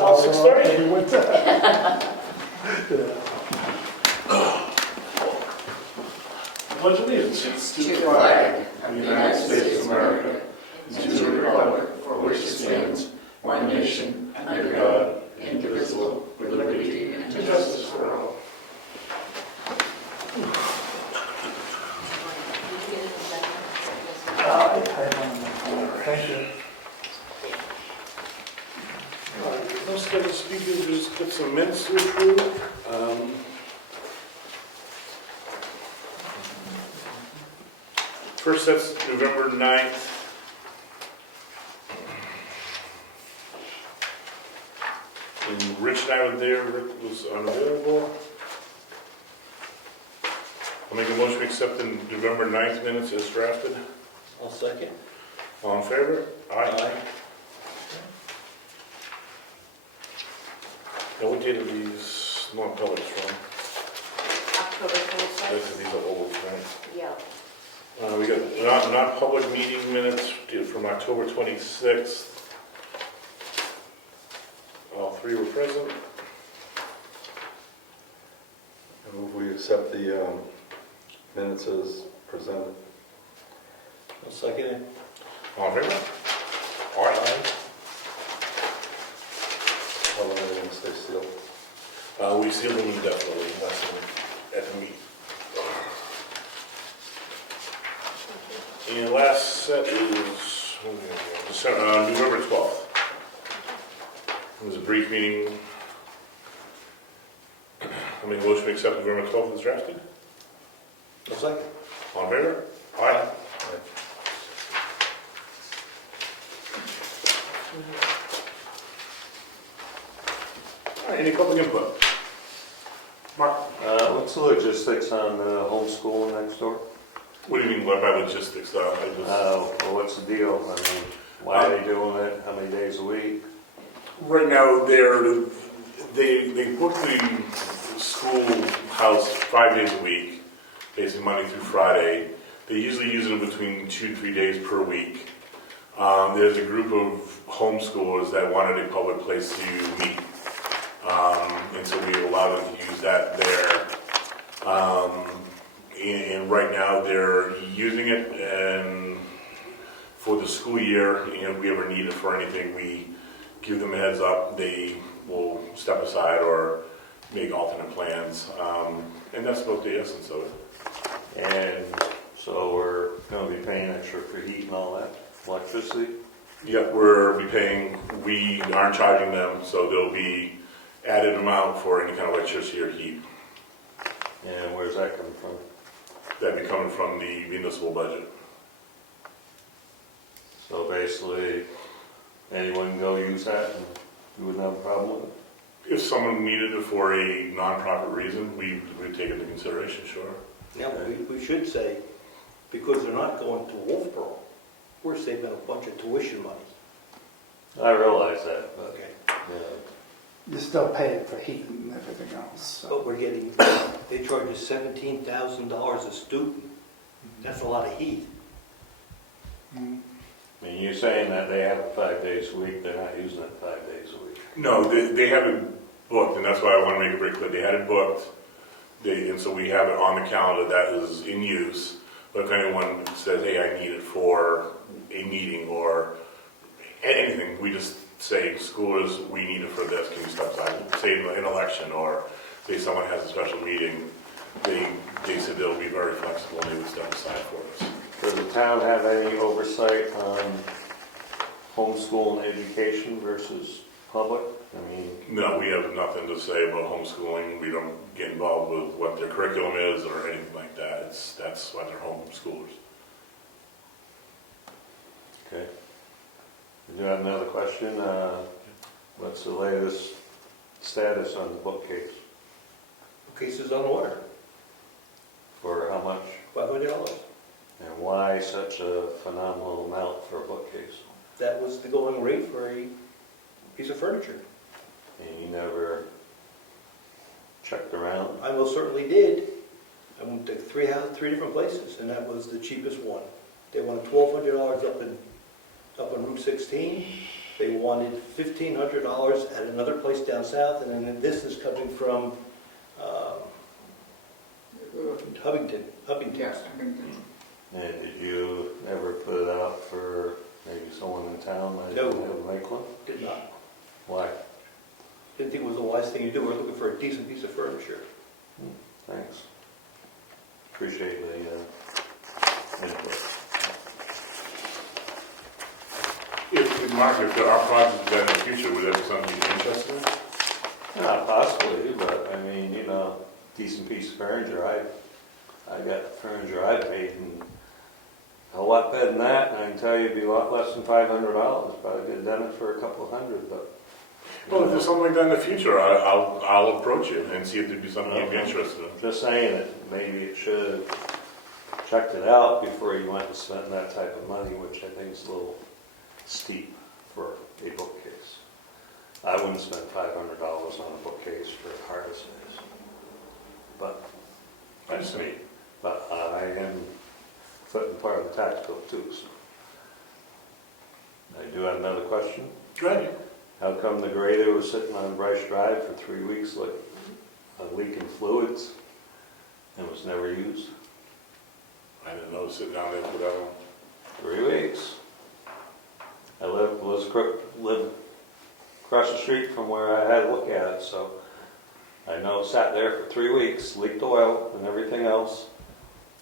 call 6:30. Maybe with that. Pledge allegiance to the flag of the United States of America, and to the republic for which it stands, one nation, under God, indivisible, with liberty and justice for all. Thank you. No scheduled speakers, we just got some minutes to approve. First set's November 9th. And Rich and I were there, Rick was unavailable. I'll make a motion to accept the November 9th minutes as drafted. I'll second. All in favor? Aye. Now, what date are these non-publics from? October 26th? These are old, right? Yeah. We got non-public meeting minutes from October 26th. All three were present. I move we accept the minutes as presented. I'll second it. All in favor? Aye. How long are they going to stay sealed? We sealed them indefinitely, last time at the meeting. And last set is November 12th. It was a brief meeting. I mean, motion to accept November 12th as drafted. I'll second. All in favor? Aye. All right, any public input? Mark? What's the logistics on homeschooling next door? What do you mean by logistics? Well, what's the deal? I mean, why are they doing it? How many days a week? Right now, they book the schoolhouse 5 days a week, basically Monday through Friday. They usually use it between 2 to 3 days per week. There's a group of homeschoolers that wanted a public place to meet, and so we allow them to use that there. And right now, they're using it, and for the school year, if we ever need it for anything, we give them a heads up. They will step aside or make alternate plans, and that's about the essence of it. And so we're going to be paying extra for heat and all that, electricity? Yep, we aren't charging them, so there'll be added amount for any kind of electricity or heat. And where's that coming from? That'd be coming from the municipal budget. So basically, anyone can go use that and you wouldn't have a problem with it? If someone needed it for a non-profit reason, we'd take it into consideration, sure. Now, we should say, because they're not going to Wolfboro, we're saving a bunch of tuition money. I realize that, but Okay. You still pay it for heat and everything else. So. But we're getting, they charge us $17,000 a student. That's a lot of heat. I mean, you're saying that they have it 5 days a week, they're not using it 5 days a week. No, they have it booked, and that's why I want to make it very clear. They had it booked, and so we have it on the calendar that is in use. But if anyone says, hey, I need it for a meeting or anything, we just say, schoolers, we need it for this, can you step aside? Say an election, or say someone has a special meeting, they said they'll be very flexible, and they would step aside for us. Does the town have any oversight on homeschooling education versus public? I mean, No, we have nothing to say about homeschooling. We don't get involved with what their curriculum is or anything like that. That's why they're homeschoolers. okay. I do have another question. What's the latest status on the bookcase? Case is on order, For how much? $500. And why such a phenomenal amount for a bookcase? That was the going rate for a piece of furniture. And you never checked around? I most certainly did. I went to three different places, and that was the cheapest one. They wanted $1,200 up on Route 16, They wanted $1,500 at another place down south, and then this is coming from Hubbington. Yes. And did you ever put it out for maybe someone in town that No. would make one? Did not. Why? Didn't think it was the wise thing to do. We're looking for a decent piece of furniture. Thanks. Appreciate the input. If, Mark, if there are projects that in the future, would that be something you're interested in? Not possibly, but I mean, decent piece of furniture. I got furniture I paid and a lot better than that, and I can tell you it'd be a lot less than $500. Probably could have done it for a couple of hundred, but. Well, if there's something like that in the future, I'll approach you and see if there'd be something you'd be interested in. Just saying it, maybe it should have checked it out before you went to spend that type of money, which I think is a little steep for a bookcase. I wouldn't spend $500 on a bookcase for hard space. But I just need. I am footing part of the tax bill too, so. I do have another question. Go ahead. How come the grader was sitting on Bryce Drive for 3 weeks like leaking fluids and was never used? I didn't know, sitting down there for that long. 3 weeks. I live across the street from where I had a look at it, so I know it sat there for 3 weeks, leaked oil and everything else,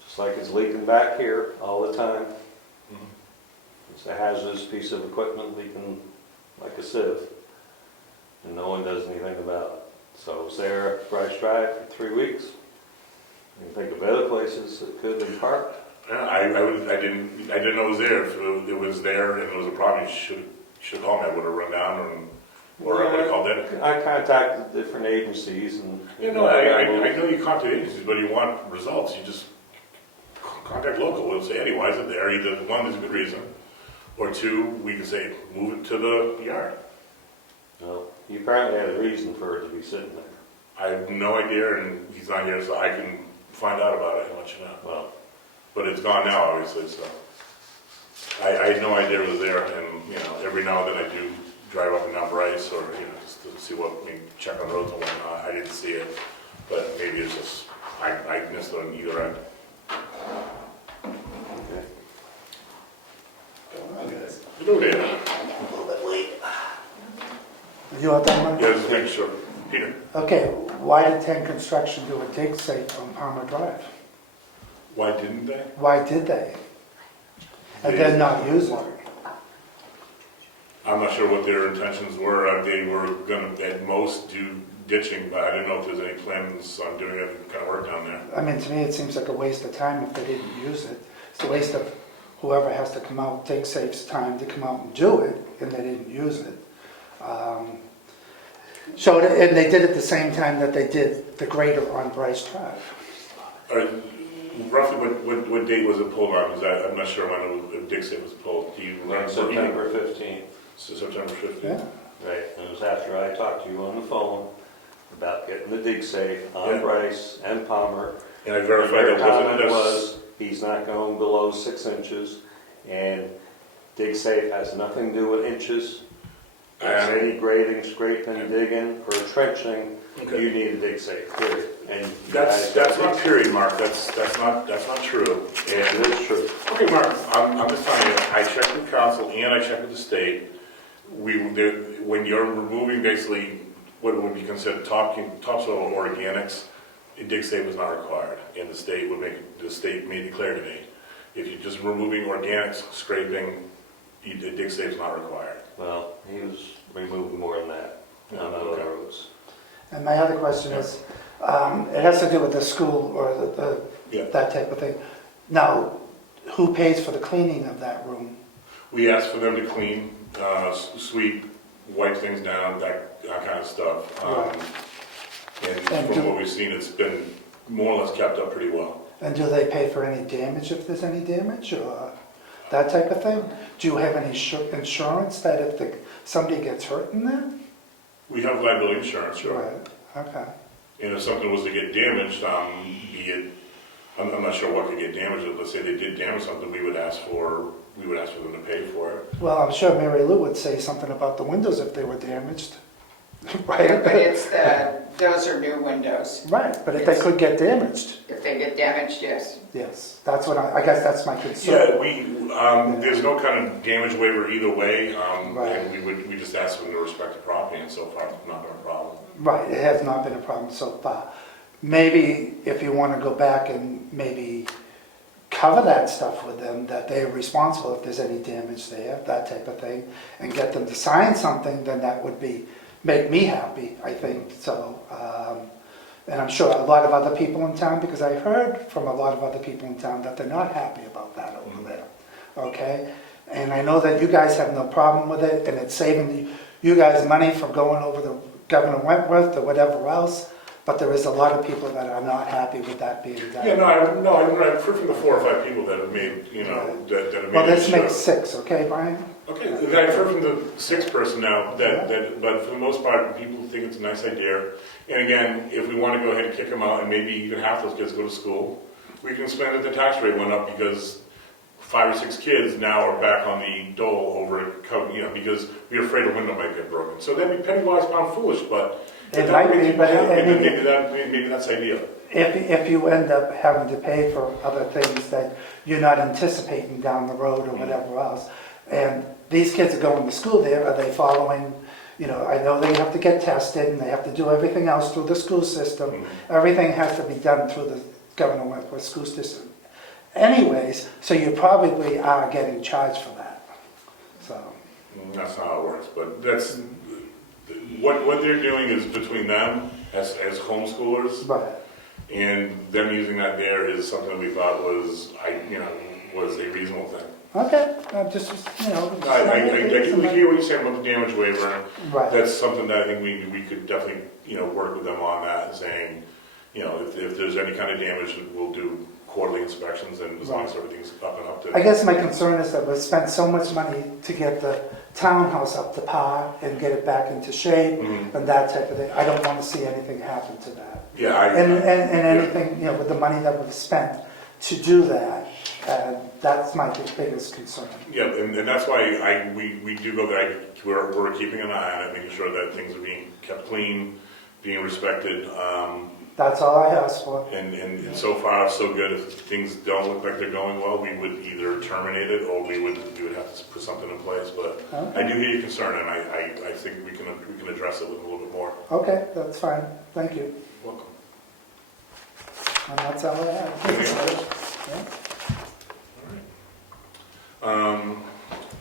just like it's leaking back here all the time. It's a hazardous piece of equipment leaking like a sieve, and no one does anything about it. So it was there at Bryce Drive for 3 weeks. You can think of other places that could have been parked. Yeah, I didn't know it was there. If it was there and it was a problem, you should call me. I would have run down or I would have called in. I contacted different agencies and. I know you contact agencies, but you want results. You just contact local. We'll say, Eddie, why is it there? Either one, there's a good reason, or two, we can say, move it to the yard. Well, you apparently had a reason for it to be sitting there. I have no idea, and he's not here, so I can find out about it and let you know. Well, But it's gone now, obviously, so. I had no idea it was there, and, every now and then I do drive up and down Bryce, or, just to see check on roads and whatnot. I didn't see it, but maybe it's just, I missed it on either end. okay. Hello there. You all done, Mike? Yeah, just making sure. Peter? Okay, why did 10 Construction do a dig safe on Palmer Drive? Why didn't they? Why did they? And then not use it? I'm not sure what their intentions were. They were gonna, at most, do ditching, but I didn't know if there's any plans on doing any kind of work down there. I mean, to me, it seems like a waste of time if they didn't use it. It's a waste of whoever has to come out, dig safe's time to come out and do it, and they didn't use it. And they did it the same time that they did the grader on Bryce Drive. Roughly what date was it pulled on? Because I'm not sure when Dick said it was pulled. Do you remember? September 15th. So September 15th? Yeah. Right, and it was after I talked to you on the phone about getting the dig safe on Yeah. Bryce and Palmer. And I verified Their that wasn't comment was, he's not going below 6 inches, and dig safe has nothing to do with inches. If it's any grading, scraping, digging, or trenching, Okay. you need a dig safe, period. And you That's guys- not period, Mark. That's not true. Yes, And it is true. okay, Mark, I'm just telling you. I checked with council and I checked with the state. When you're removing basically what would be considered topsoil organics, a dig safe was not required, and the state made it clear to me, if you're just removing organics, scraping, a dig safe is not required. Well, he was removing more than that on other Okay. roads. And my other question is, it has to do with the school or Yeah. that type of thing. Now, who pays for the cleaning of that room? We asked for them to clean, sweep, wipe things down, that kind of stuff. And And from do- what we've seen, it's been more or less kept up pretty well. And do they pay for any damage if there's any damage or that type of thing? Do you have any insurance that if somebody gets hurt in there? We have liability insurance, sure. Right, okay. And if something was to get damaged, be it I'm not sure what could get damaged. Let's say they did damage something, we would ask for them to pay for it. Well, I'm sure Mary Lou would say something about the windows if they were damaged, Yeah, right? but it's those are new windows. Right, but if they could get damaged, If they get damaged, yes. yes, that's what I guess that's my concern. Yeah, there's no kind of damage waiver either way, Right. and we just ask them to respect the property, and so far it's not been a problem. Right, it has not been a problem so far. Maybe if you want to go back and maybe cover that stuff with them, that they're responsible if there's any damage there, that type of thing, and get them to sign something, then that would make me happy, I think, so. And I'm sure a lot of other people in town, because I heard from a lot of other people in town that they're not happy about that over there, okay? And I know that you guys have no problem with it, and it's saving you guys money from going over to Governor Wentworth or whatever else, but there is a lot of people that are not happy with that being done. Yeah, I've heard from the 4 or 5 people that have made, that have made. Well, this it makes sure. 6, okay, Brian? Okay, I've heard from the 6th person now, but for the most part, people think it's a nice idea. And again, if we want to go ahead and kick them out, and maybe even half those kids go to school, we can spend that the tax rate went up because 5 or 6 kids now are back on the dole over, because we're afraid a window might get broken. So that'd be penny wise, pound foolish, but It might be, but maybe that's ideal. If you end up having to pay for other things that you're not anticipating down the road or whatever else, and these kids are going to school there, are they following, I know they have to get tested and they have to do everything else through the school system. Mm-hmm. Everything has to be done through the Governor Wentworth school system. Anyways, so you probably are getting charged for that, so. That's not how it works, but that's, what they're doing is between them as homeschoolers, But, and them using that there is something that we thought was a reasonable thing. okay, just, I completely hear what you're saying about the damage waiver. Right. That's something that I think we could definitely, work with them on that, and saying, if there's any kind of damage, we'll do quarterly inspections, and as long as everything's up and up to. I guess my concern is that we've spent so much money to get the townhouse up to par and get it back into shape Mhm. and that type of thing. I don't want to see anything happen to that. Yeah, And anything, with the money that we've spent to do that, that's my biggest concern. Yeah, and that's why we do go there. We're keeping an eye on it, making sure that things are being kept clean, being respected. That's all I ask for. And so far, so good. If things don't look like they're going well, we would either terminate it or we would have to put something in place. But Okay. I do hear your concern, and I think we can address it with a little bit more. Okay, that's fine. Thank you. Welcome. And that's all I have. Anything else? Yeah. All right.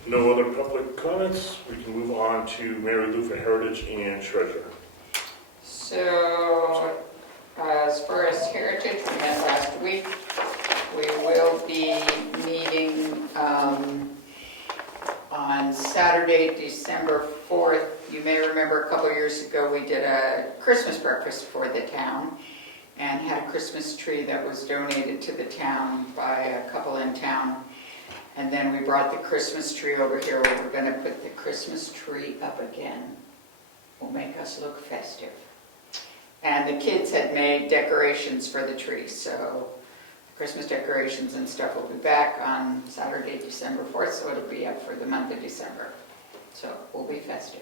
No other public comments. We can move on to Mary Lou for Heritage and Treasure. So, as far as Heritage, we met last week. We will be meeting on Saturday, December 4th. You may remember a couple years ago we did a Christmas breakfast for the town and had a Christmas tree that was donated to the town by a couple in town. And then we brought the Christmas tree over here. We're going to put the Christmas tree up again. Will make us look festive. And the kids had made decorations for the tree, so Christmas decorations and stuff will be back on Saturday, December 4th, so it'll be up for the month of December. So we'll be festive.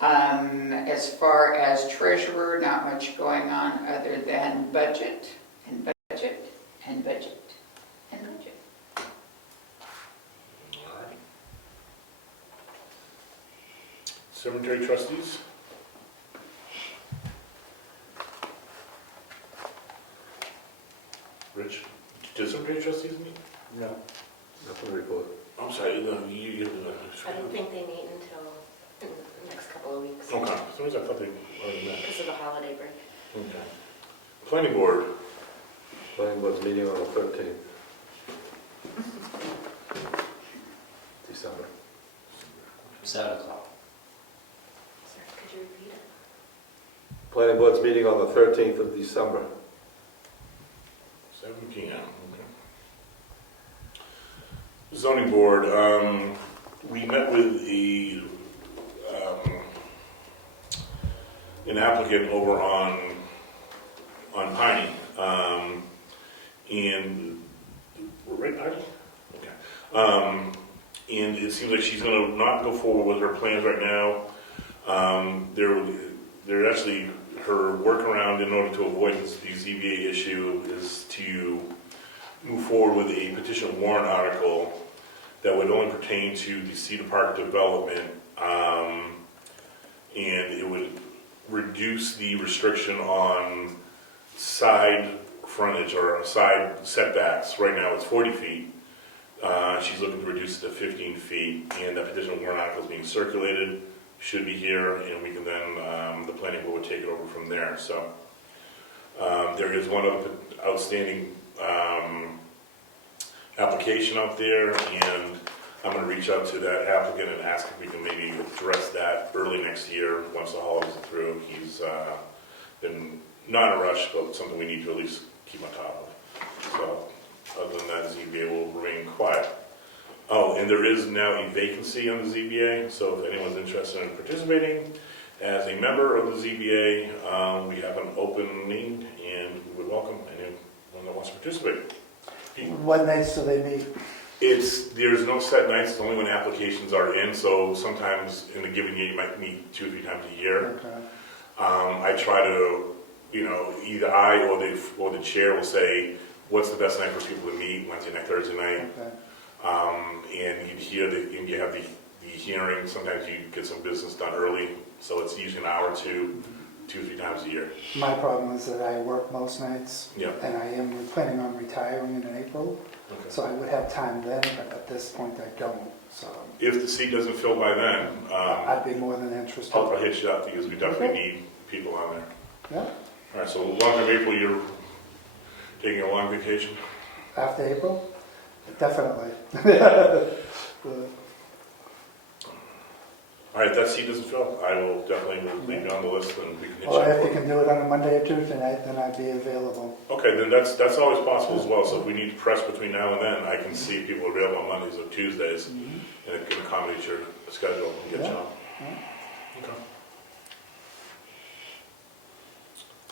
As far as treasurer, not much going on other than budget and budget and budget and budget. All right. Cemetery trustees. Rich, did cemetery trustees meet? No. Nothing to report. I'm sorry, you. I don't think they meet until in the next couple of weeks. Okay, for some reason I thought they already met. Because of the holiday break. Okay. Planning board. Planning board's meeting on the 13th. December. 7 o'clock. Sorry, could you repeat it? Planning board's meeting on the 13th of December. 7 p.m. Okay. Zoning board. We met with an applicant over on Piney. And, we're right, Nigel? Okay. And it seems like she's gonna not go forward with her plans right now. They're actually, her workaround in order to avoid the ZBA issue is to move forward with a petition warrant article that would only pertain to the Cedar Park development, and it would reduce the restriction on side frontage or side setbacks. Right now it's 40 feet. She's looking to reduce it to 15 feet, and that petition warrant article is being circulated, should be here, and we can then, the planning board would take it over from there. So there is one other outstanding application out there, and I'm going to reach out to that applicant and ask if we can maybe address that early next year once the holidays are through. He's been not in a rush, but something we need to at least keep on top of. So other than that, ZBA will remain quiet. Oh, and there is now a vacancy on the ZBA, so if anyone's interested in participating as a member of the ZBA, we have an opening, and we would welcome anyone that wants to participate. What nights do they meet? There's no set nights, it's only when applications are in, so sometimes in a given year, you might meet 2 or 3 times a year. Okay. I try to, either I or the chair will say, what's the best night for people to meet, Wednesday night, Thursday night? Okay. And and you have the hearing, sometimes you get some business done early, so it's usually an hour or two, 2 or 3 times a year. My problem is that I work most nights, Yeah. and I am planning on retiring in April, Okay. so I would have time then, but at this point I don't, so If the seat doesn't fill by then, I'd be more than interested. I'll hit you up because we definitely need people on there. Yeah, All right, so long-term April, you're taking a long vacation? after April? Definitely. All right, if that seat doesn't fill, I will definitely leave you on the list and we can hit you Or if up. you can do it on a Monday or Tuesday night, then I'd be available. Okay, then that's always possible as well, so if we need to press between now and then, I can see people available on Mondays or Tuesdays, and it can accommodate your schedule and get you on. Okay.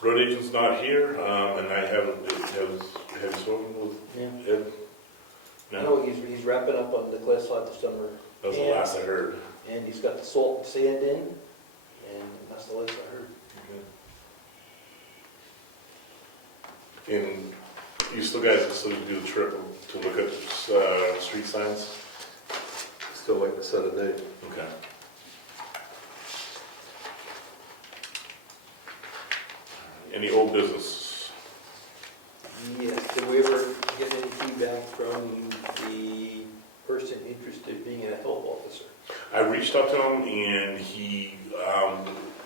Road agent's not here, and I have spoken with Ed? No, he's wrapping up on the class 5 this summer, That was the last I heard. and he's got the salt and sand in, and that's the last I heard. And you guys still do the trip to look at street signs? Still like to set a date. Okay. Any old business? Yes, did we ever get any feedback from the person interested in being a health officer? I reached out to him and he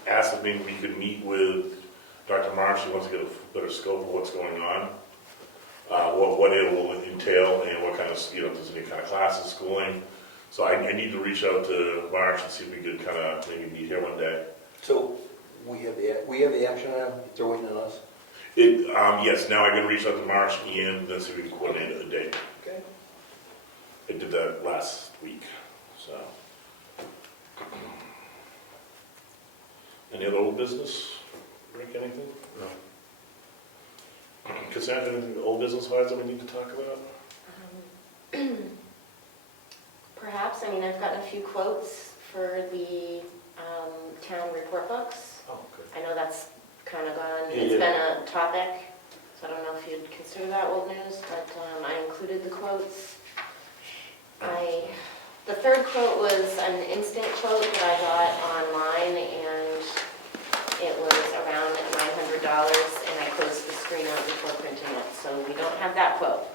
asked if maybe we could meet with Dr. Marsh. He wants to get a better scope of what's going on, what it will entail, and what kind of, if there's any kind of classes, schooling. So I need to reach out to Marsh and see if we could kind of maybe meet here one day. So we have the action item, they're waiting on us? Yes, now I can reach out to Marsh and then see if we can coordinate a date. Okay. I did that last week, so. Any other old business? Rick, anything? No. Cassandra, anything old business wise that we need to talk about? Perhaps, I've gotten a few quotes for the town report books. Oh, good. I know that's kind of gone, Yeah, it's yeah. been a topic, so I don't know if you'd consider that old news, but I included the quotes. The third quote was an instant quote that I got online, and it was around $900, and I closed the screen out before printing it, so we don't have that quote.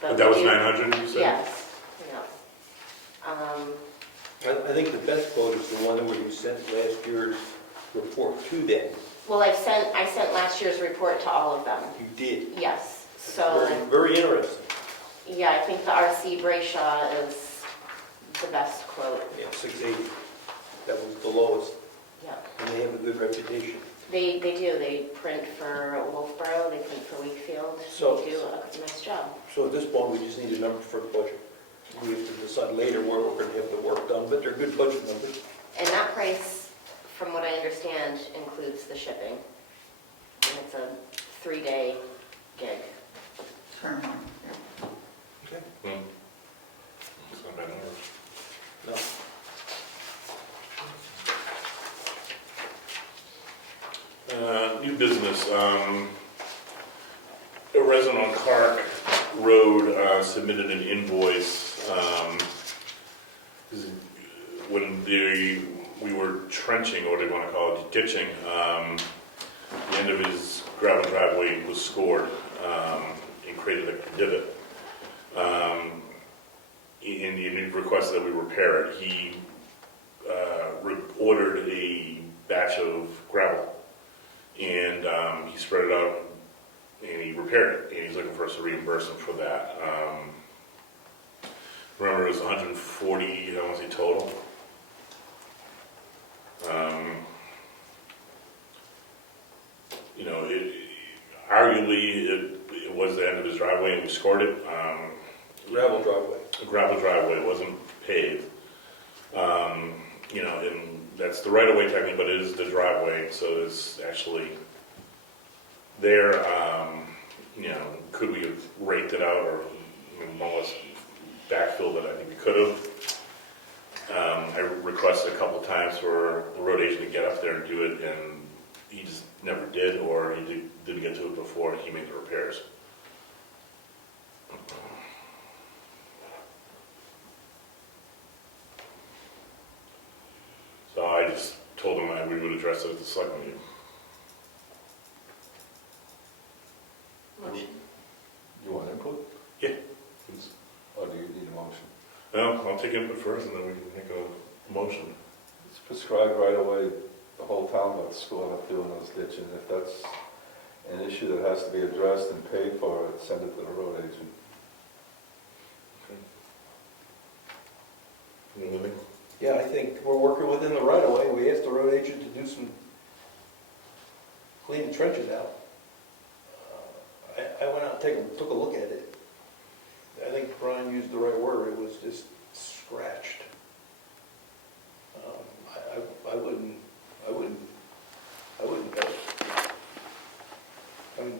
But that we was do- 900, you said? Yes, yeah. I think the best quote is the one where you sent last year's report to them. Well, I sent last year's report to all of them, You did. yes, so. Very interesting. Yeah, I think the RC Brayshaw is the best quote, Yeah, 680. That was the lowest, yeah. and they have a good reputation. They do, they print for Wolfboro, they print for Wakefield, So- they do a nice job. So at this point, we just need a number for the budget. We have to decide later where we're going to have the work done, but they're good budget numbers. And that price, from what I understand, includes the shipping. And it's a 3-day gig. turn one. Yeah. Hmm. It's not bad numbers. No. New business, a resident on Clark Road submitted an invoice. When we were trenching, or what do you want to call it, ditching, the end of his gravel driveway was scored and created a divot. And he requested that we repair it. He ordered a batch of gravel, and he spread it out, and he repaired it, and he's looking for us to reimburse him for that. Remember, it was 140, I don't want to say total. You know, arguably, it was the end of his driveway, and we scored it. Gravel driveway. A gravel driveway, it wasn't paved. You know, and that's the right of way technically, but it is the driveway, so it's actually there. You know, could we have raked it out or more or less backfilled it? I think we could have. I requested a couple times for the road agent to get up there and do it, and he just never did, or he didn't get to it before he made the repairs. So I just told him we would address it at the selectmen meeting. Motion. You want input? Yeah. Or do you need a motion? No, I'll take input first, and then we can make a motion. It's prescribed right away, the whole town that's going up doing those ditching. If that's an issue that has to be addressed and paid for, send it to the road agent. Anything? Yeah, I think we're working within the right of way. We asked the road agent to do some, clean the trenches out. I went out and took a look at it. I think Brian used the right word. It was just scratched. I wouldn't go. I mean,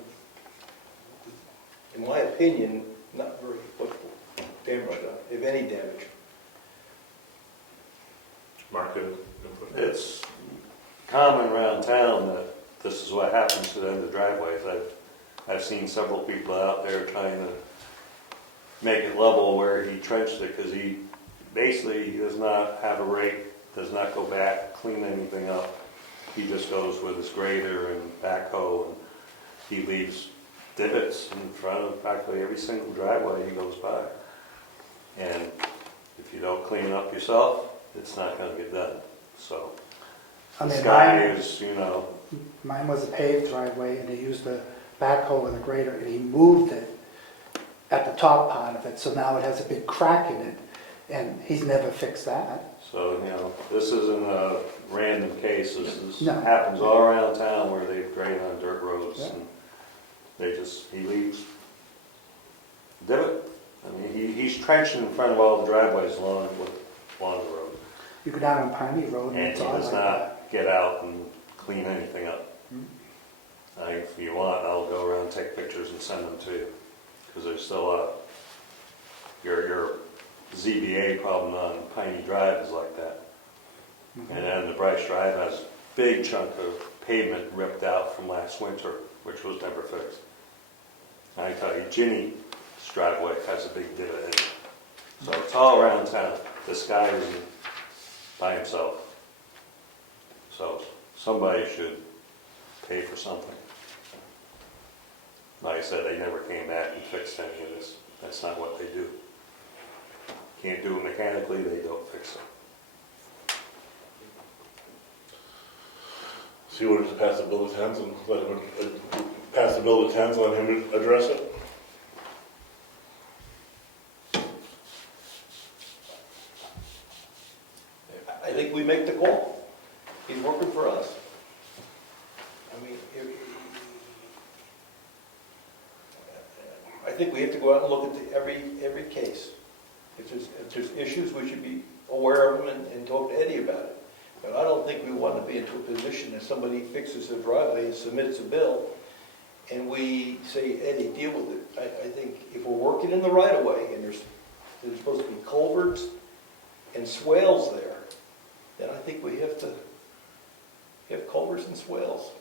in my opinion, not very much damage done, if any damage. Mark, good input? It's common around town that this is what happens to the end of driveways. I've seen several people out there trying to make it level where he trenched it, because he does not have a rake, does not go back, clean anything up. He just goes with his grader and backhoe, and he leaves divots in front of practically every single driveway he goes by. And if you don't clean it up yourself, it's not going to get done. So this guy is, you know. Mine was a paved driveway, and he used a backhoe with a grader, and he moved it at the top part of it, so now it has a big crack in it, and he's never fixed that. So, you know, this isn't a random case. This No. happens all around town where they grade on dirt roads, Yeah. and he leaves divot. I mean, he's trenching in front of all the driveways along the road. You go down on Piney Road, and And it's he all does like not that. get out and clean anything up. Mhm. If you want, I'll go around and take pictures and send them to you, because there's still your ZBA problem on Piney Drive is like that. Mhm. And then the Bryce Drive has a big chunk of pavement ripped out from last winter, which was never fixed. I tell you, Ginny's driveway has a big divot in it. So it's all around town. This guy isn't by himself. So somebody should pay for something. Like I said, they never came back and fixed any of this. That's not what they do. Can't do it mechanically, they don't fix it. So you wanted to pass the bill of tens and let him, pass the bill of tens, let him address it? I think we make the call. He's working for us. I mean, I think we have to go out and look at every case. If there's issues, we should be aware of them and talk to Eddie about it. But I don't think we want to be into a position that somebody fixes their driveway and submits a bill, and we say, Eddie, deal with it. I think if we're working in the right of way and there's supposed to be culverts and swales there, then I think we have to have culverts and swales.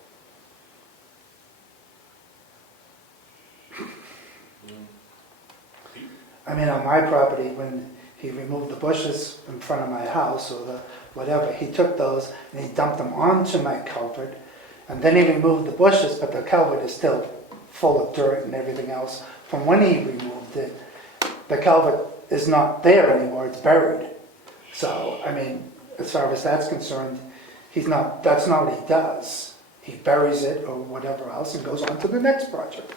I mean, on my property, when he removed the bushes in front of my house or the whatever, he took those and he dumped them onto my culvert, and then he removed the bushes, but the culvert is still full of dirt and everything else from when he removed it. The culvert is not there anymore, it's buried. So, I mean, as far as that's concerned, that's not what he does. He buries it or whatever else and goes on to the next project. So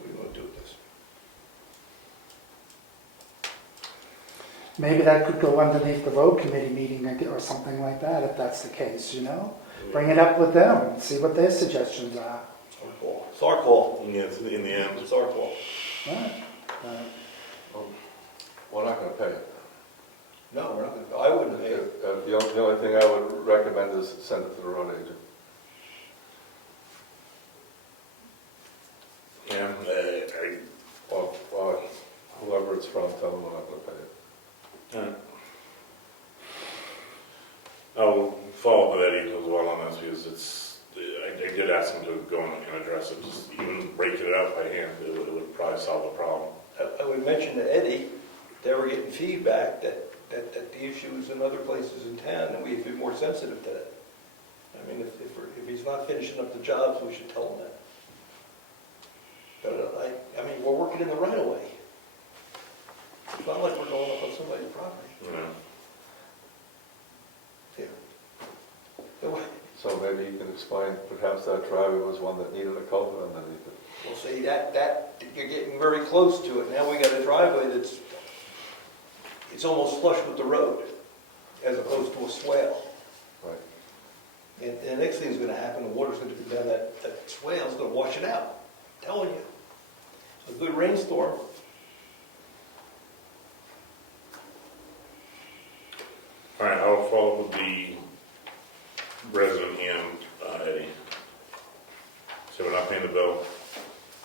what do you want to do with this? Maybe that could go underneath the road committee meeting or something like that, if that's the case, you know? Bring it up with them and see what their suggestions are. It's our call. It's our call. Yeah, it's in the end. It's our call. Right. We're not gonna pay it. No, we're not going to, I wouldn't pay it. The only thing I would recommend is send it to the road agent. Yeah, Or whoever it's from, tell them we're not gonna pay it. I'll follow up with Eddie as well on this because I did ask him to go and address it. Just even breaking it out by hand, it would probably solve the problem. I would mention to Eddie, they were getting feedback that the issue is in other places in town, and we have to be more sensitive to that. I mean, if he's not finishing up the jobs, we should tell him that. But I mean, we're working in the right of way. It's not like we're going up on somebody's property. Yeah. Yeah. So maybe you can explain, perhaps that driveway was one that needed a culvert underneath it. Well, see, that you're getting very close to it. Now we got a driveway it's almost flush with the road, as opposed to a swale. Right. And the next thing that's going to happen, the water's going to go down that swale, it's going to wash it out. I'm telling you. A good rainstorm. All right, I'll follow up with the resident and Eddie. So we're not paying the bill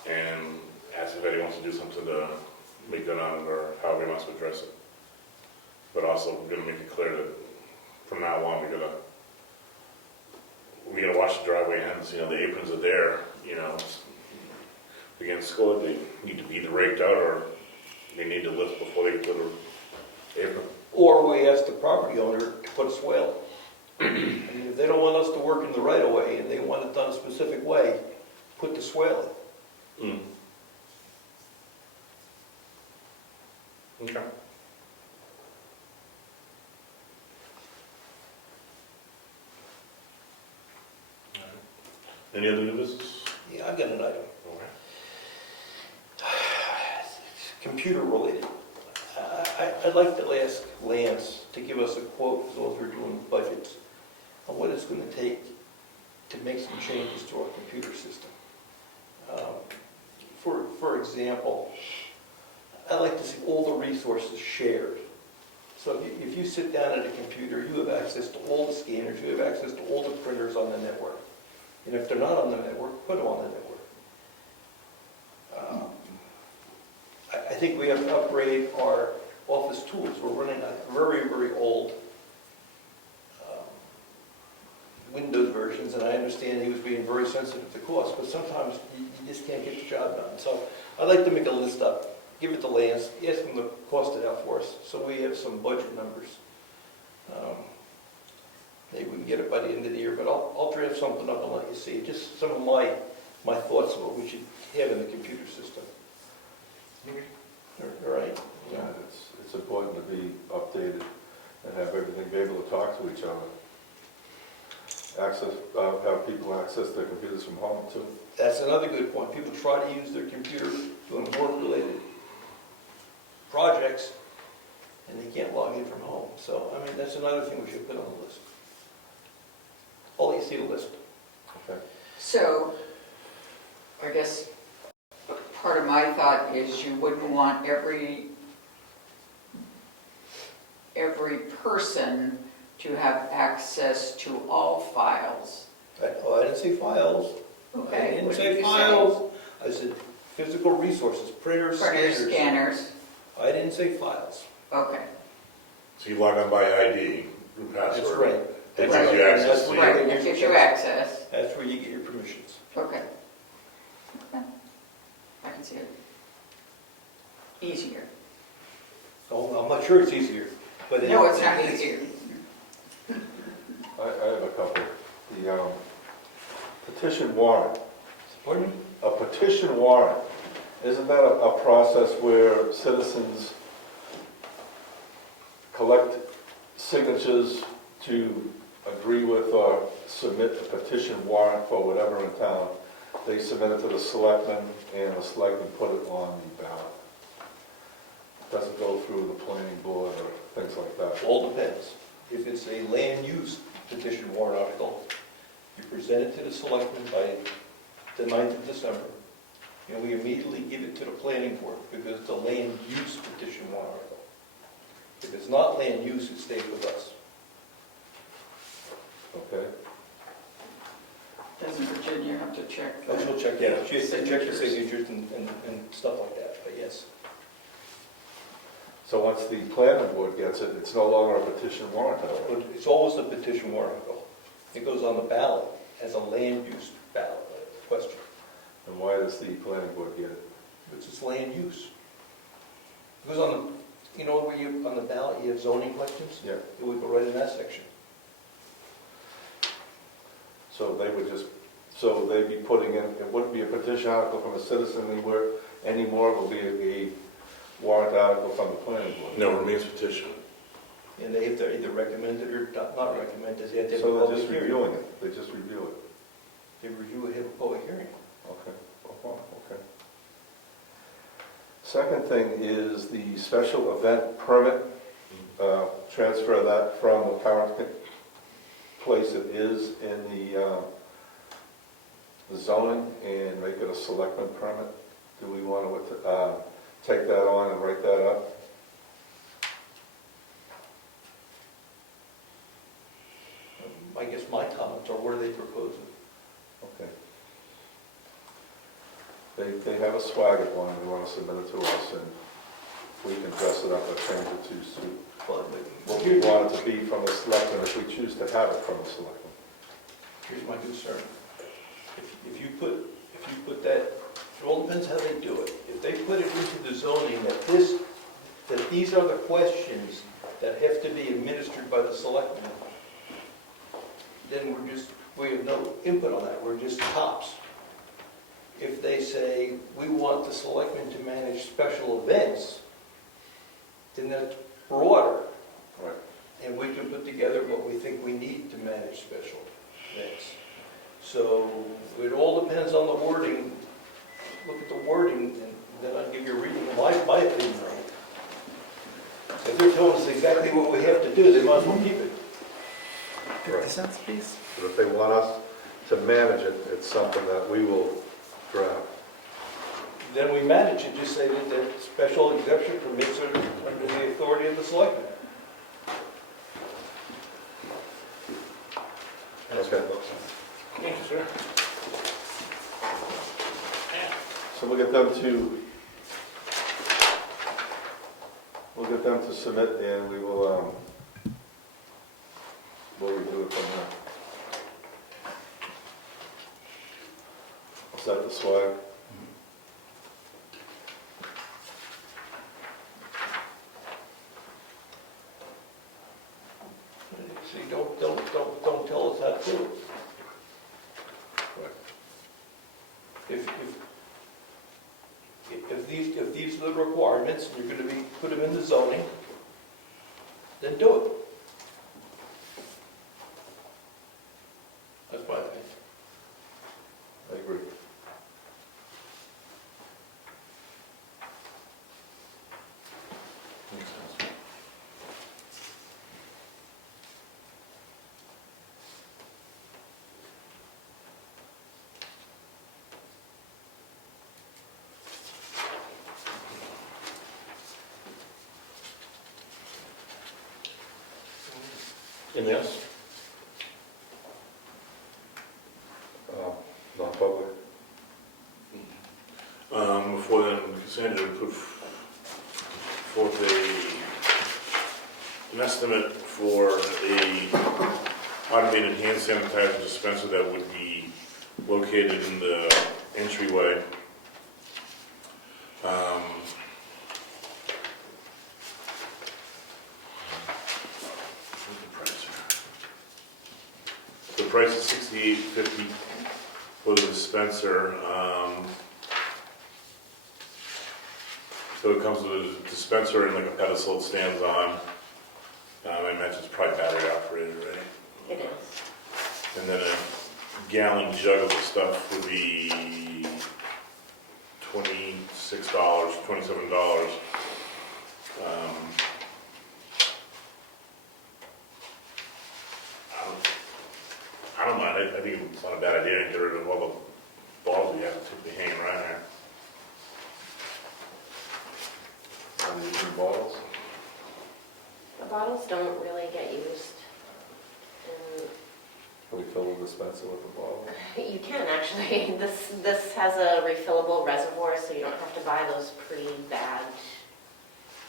and ask if Eddie wants to do something to make good on it or however he wants to address it. But also, we're gonna make it clear that from now on, we're gonna wash the driveway ends, the aprons are there, we get scored, they need to be either raked out or they need to lift before they get to the apron. Or we ask the property owner to put a swale. I mean, if they don't want us to work in the right of way and they want it done a specific way, put the swale in. Okay. Any other new business? Yeah, I've got an item. Okay. Computer related. I'd like to ask Lance to give us a quote as well as we're doing budgets on what it's going to take to make some changes to our computer system. For example, I'd like to see all the resources shared. So if you sit down at a computer, you have access to all the scanners, you have access to all the printers on the network. And if they're not on the network, put them on the network. I think we have to upgrade our office tools. We're running a very, very old Windows versions, and I understand he was being very sensitive to cost, but sometimes you just can't get the job done. So I'd like to make a list up, give it to Lance, ask him to cost it out for us, so we have some budget numbers. Maybe we can get it by the end of the year, but I'll draft something up and let you see. Just some of my thoughts on what we should have in the computer system. All right? Yeah, it's important to be updated and have everything be able to talk to each other. Have people access their computers from home too. That's another good point. People try to use their computer doing work-related projects, and they can't log in from home. So, I mean, that's another thing we should put on the list. I'll let you see the list. Okay. So, I guess part of my thought is you wouldn't want every person to have access to all files. I didn't say files. I Okay. didn't what did say you files, I said physical resources, printers, Printers, scanners. scanners, I didn't say files. okay. So you log on by ID, through password. That's right. That Right. gives you access That's to what your. Right, that gives you access, That's where you get your permissions. okay. Okay. I can see it. Easier. So I'm not sure it's easier, but. No, it's not easier. I have a couple. The petition warrant. Pardon me? A petition warrant, isn't that a process where citizens collect signatures to agree with or submit a petition warrant for whatever in town? They submit it to the selectmen, and the selectmen put it on the ballot. Doesn't go through the planning board or things like that. All depends. If it's a land use petition warrant article, you present it to the selectmen by the 9th of December, and we immediately give it to the planning board because it's a land use petition warrant article. If it's not land use, it stays with us. Okay? Doesn't Virginia have to check? Oh, she'll check that. She has to check the Signatures. signatures and stuff like that, but yes. So once the planning board gets it, it's no longer a petition warrant article. But it's always a petition warrant article. It goes on the ballot as a land use ballot question, And why does the planning board get it? which is land use. It goes on the, you know where you, on the ballot, you have zoning questions? Yeah. It would go right in that section. So they would just, so they'd be putting in, it wouldn't be a petition article from a citizen anymore, it will be a warrant article from the planning board. No, it remains petition. And they have to either recommend it or not recommend it. They have to have a So they're public just hearing. reviewing it, they just review it. They review it, have a public hearing. Okay, okay. Second thing is the special event permit, transfer that from the current place it is in the zoning and make it a selectman permit. Do we want to take that on and write that up? I guess my comments are where they propose it. Okay. They have a swagger one, they want to submit it to us, and we can dress it up or change it to suit But what we want it to be from the selectmen, if we choose to have it from the selectmen. here's my concern. If you put that, it all depends how they do it. If they put it into the zoning that these are the questions that have to be administered by the selectmen, then we have no input on that, we're just cops. If they say, we want the selectmen to manage special events, then that's broader. Right. And we can put together what we think we need to manage special events. So it all depends on the wording. Look at the wording, and then I'll give you a reading of my opinion on it. If they're telling us exactly what we have to do, they might as well keep it. 50 cents a piece? But if they want us to manage it, it's something that we will draft. Then we manage it, just say that the special exception permits are under the authority of the selectmen. Okay. Thank you, sir. So we'll get them to submit, and we will, we'll review it from there. Is that the swag? See, don't tell us how to do it. If these are the requirements, and you're gonna put them in the zoning, then do it. That's my opinion. I agree. Anything else? No. non-public. Before then, Cassandra put forth an estimate for a automated hand sanitizer dispenser that would be located in the entryway. What's the price here? The price is $68.50 for the dispenser. So it comes with a dispenser and like a pedestal it stands on. I imagine it's probably battery operated, right? It is. And then a gallon jug of the stuff would be $26, $27. I don't mind. I think it's not a bad idea to get rid of all the balls we have to be hanging around here. Are they using bottles? The bottles don't really get used. And Can we fill the dispenser with a bottle? you can actually. This has a refillable reservoir, so you don't have to buy those pre-bagged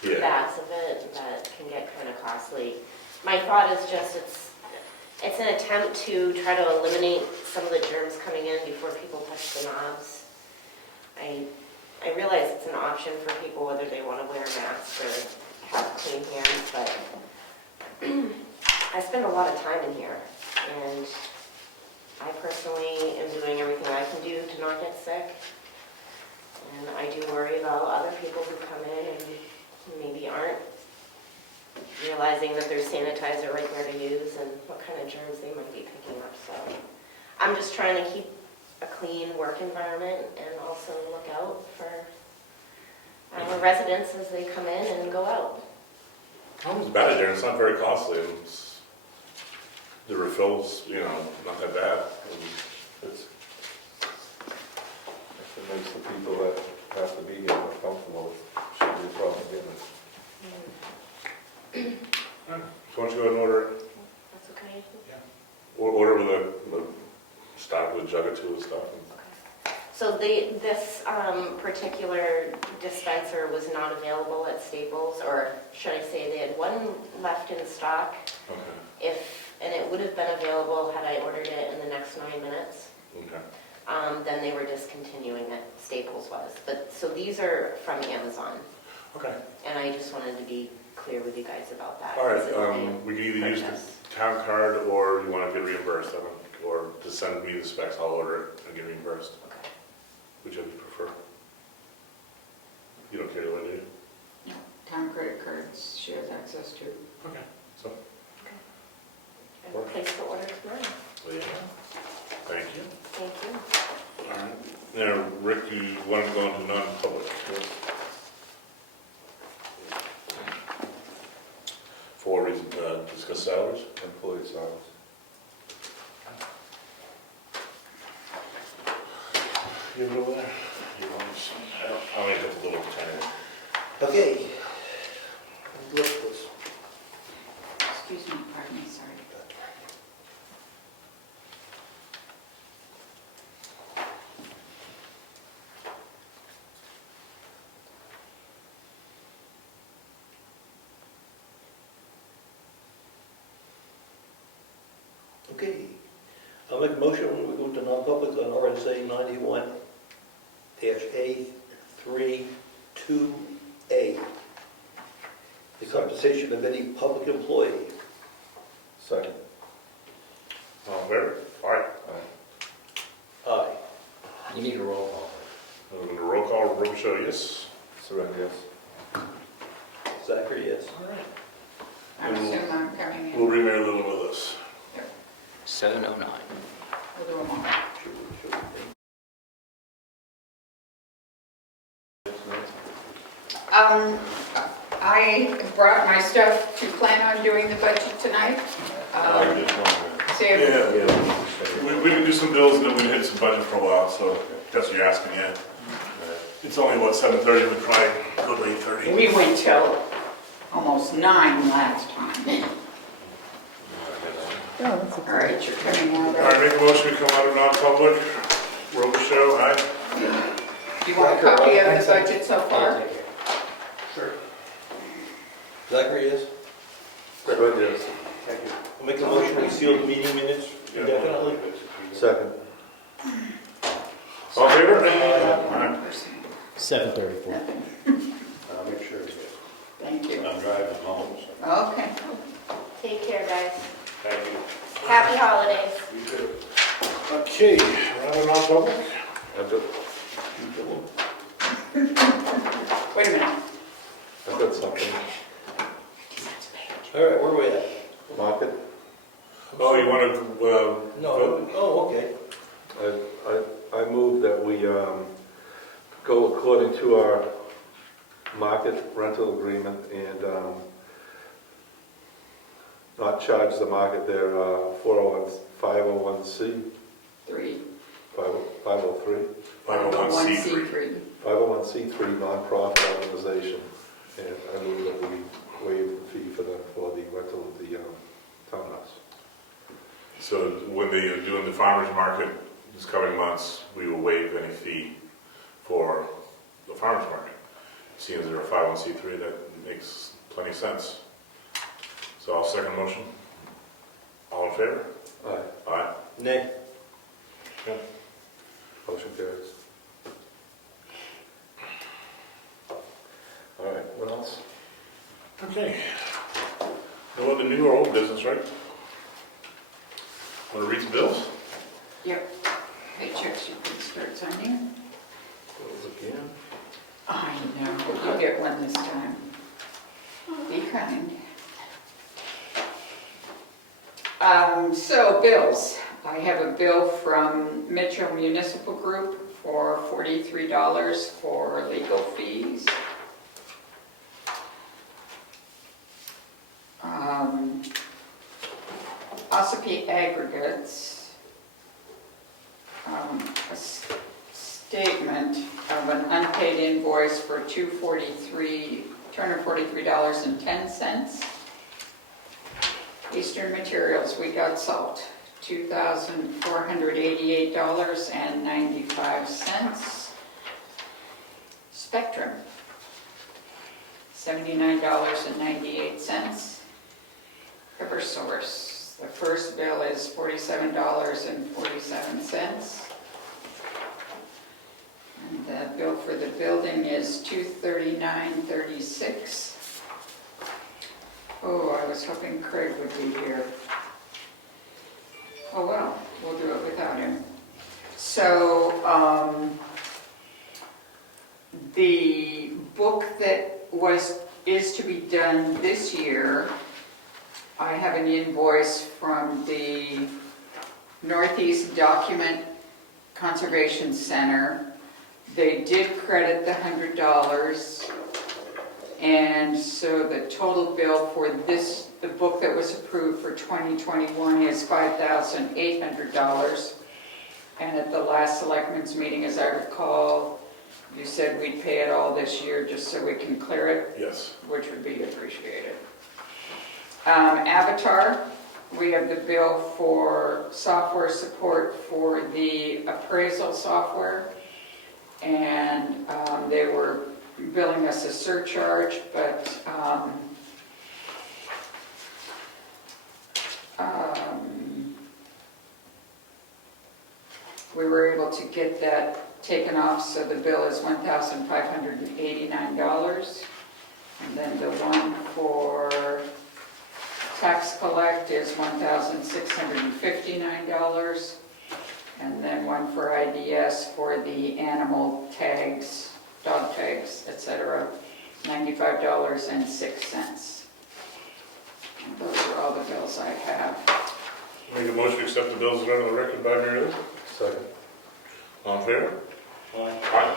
Yeah. bags of it that can get kind of costly. My thought is just it's an attempt to try to eliminate some of the germs coming in before people touch the knobs. I realize it's an option for people whether they want to wear masks or have clean hands, but I spend a lot of time in here, and I personally am doing everything I can do to not get sick. And I do worry about other people who come in and maybe aren't realizing that there's sanitizer right there to use and what kind of germs they might be picking up. So I'm just trying to keep a clean work environment and also look out for our residents as they come in and go out. How much bad there? It's not very costly. The refills, not that bad. It's, if it makes the people that have to be here more comfortable, it shouldn't be a problem getting it. So why don't you go ahead and order it? That's okay? Order with a stock with a jug or two of stuff. Okay. So this particular dispenser was not available at Staples, or should I say they had one left in stock. Okay. And it would have been available had I ordered it in the next 9 minutes. Okay. Then they were discontinuing it, Staples was. But, so these are from Amazon, Okay. and I just wanted to be clear with you guys about that. All This is right. my We can either use purchase. the town card or you want to get reimbursed. Or to send me the specs, I'll order it and get reimbursed. Okay. Whichever you prefer. You don't care what I do? No, town credit cards she has access to. Okay. So, I will place the order tomorrow. there you go. Thank you. Thank you. All right. Now, Rick, you want to go into non-public? For reason, discuss salaries? Employee salaries. You over there? You want to, I'll make it a little tiny. Okay. Look, please. Excuse me, pardon me, sorry. Okay. I'll make a motion when we go to non-public on RSA 91-A32A. The compensation of any public employee. Second. All in favor? All right. Aye. You need a roll call. We're going to roll call, Robichaud, yes? Surrender, yes. Zachary, yes. All right. I assume I'm coming in. We'll bring Mary Lou with us. 7:09. We'll do them all. I brought my stuff to plan on doing the budget tonight. See if We can do some bills and then we can hit some budget for a while, so that's what you're asking, yeah. It's only, 7:30, we probably go to 8:30. we went till almost 9 last time. All right, you're coming out All right, of, make a motion, we come out of non-public. Robichaud, aye. Do you want a copy of the budget so far? Take care. Sure. Zachary, yes? Good, yes. Thank you. I'll make a motion to seal the meeting minutes indefinitely. Second. All in favor? Aye. 7:34. Nothing. I'll make sure to get, Thank you. I'm driving home, so. Okay. Take care, guys. Thank you. Happy holidays. You too. Okay, rather non-public? I've got, Wait a minute. I've got something. All right, where are we at? Market, Oh, you want to, No, oh, okay. I move that we go according to our market rental agreement and not charge the market their 501c, 3. 503, 501c3. 501c3 nonprofit organization. And I move that we waive the fee for the rental of the townhouse. So when they are doing the farmer's market this coming months, we will waive any fee for the farmer's market. Seeing as they're a 501c3, that makes plenty of sense. So I'll second motion. All in favor? Aye. Aye. Nay. Yeah. Motion carries. All right, what else? Okay. No other new or old business, right? Want to read some bills? Yep. Paychecks you can start signing. Bills again? I know. You get one this time. Be kind. So bills. I have a bill from Mitchell Municipal Group for $43 for legal fees. Ossipee Aggregates, a statement of an unpaid invoice for $243.10. Eastern Materials, we got salt, $2,488.95. Spectrum, $79.98. Eversource, the first bill is $47.47. And the bill for the building is $239.36. Oh, I was hoping Craig would be here. Oh well, we'll do it without him. So, the book that is to be done this year, I have an invoice from the Northeast Document Conservation Center. They did credit the $100, and so the total bill for the book that was approved for 2021 is $5,800. And at the last Selectmen's meeting, as I recall, you said we'd pay it all this year just so we can clear it, Yes. which would be appreciated. Avatar, we have the bill for software support for the appraisal software. And they were billing us a surcharge, but we were able to get that taken off, so the bill is $1,589. And then the one for tax collect is $1,659. And then one for IDS for the animal tags, dog tags, etc., $95.06. And those are all the bills I have. Make a motion to accept the bills as read on the record by Mary Lou. Second. All in favor? Aye. Aye.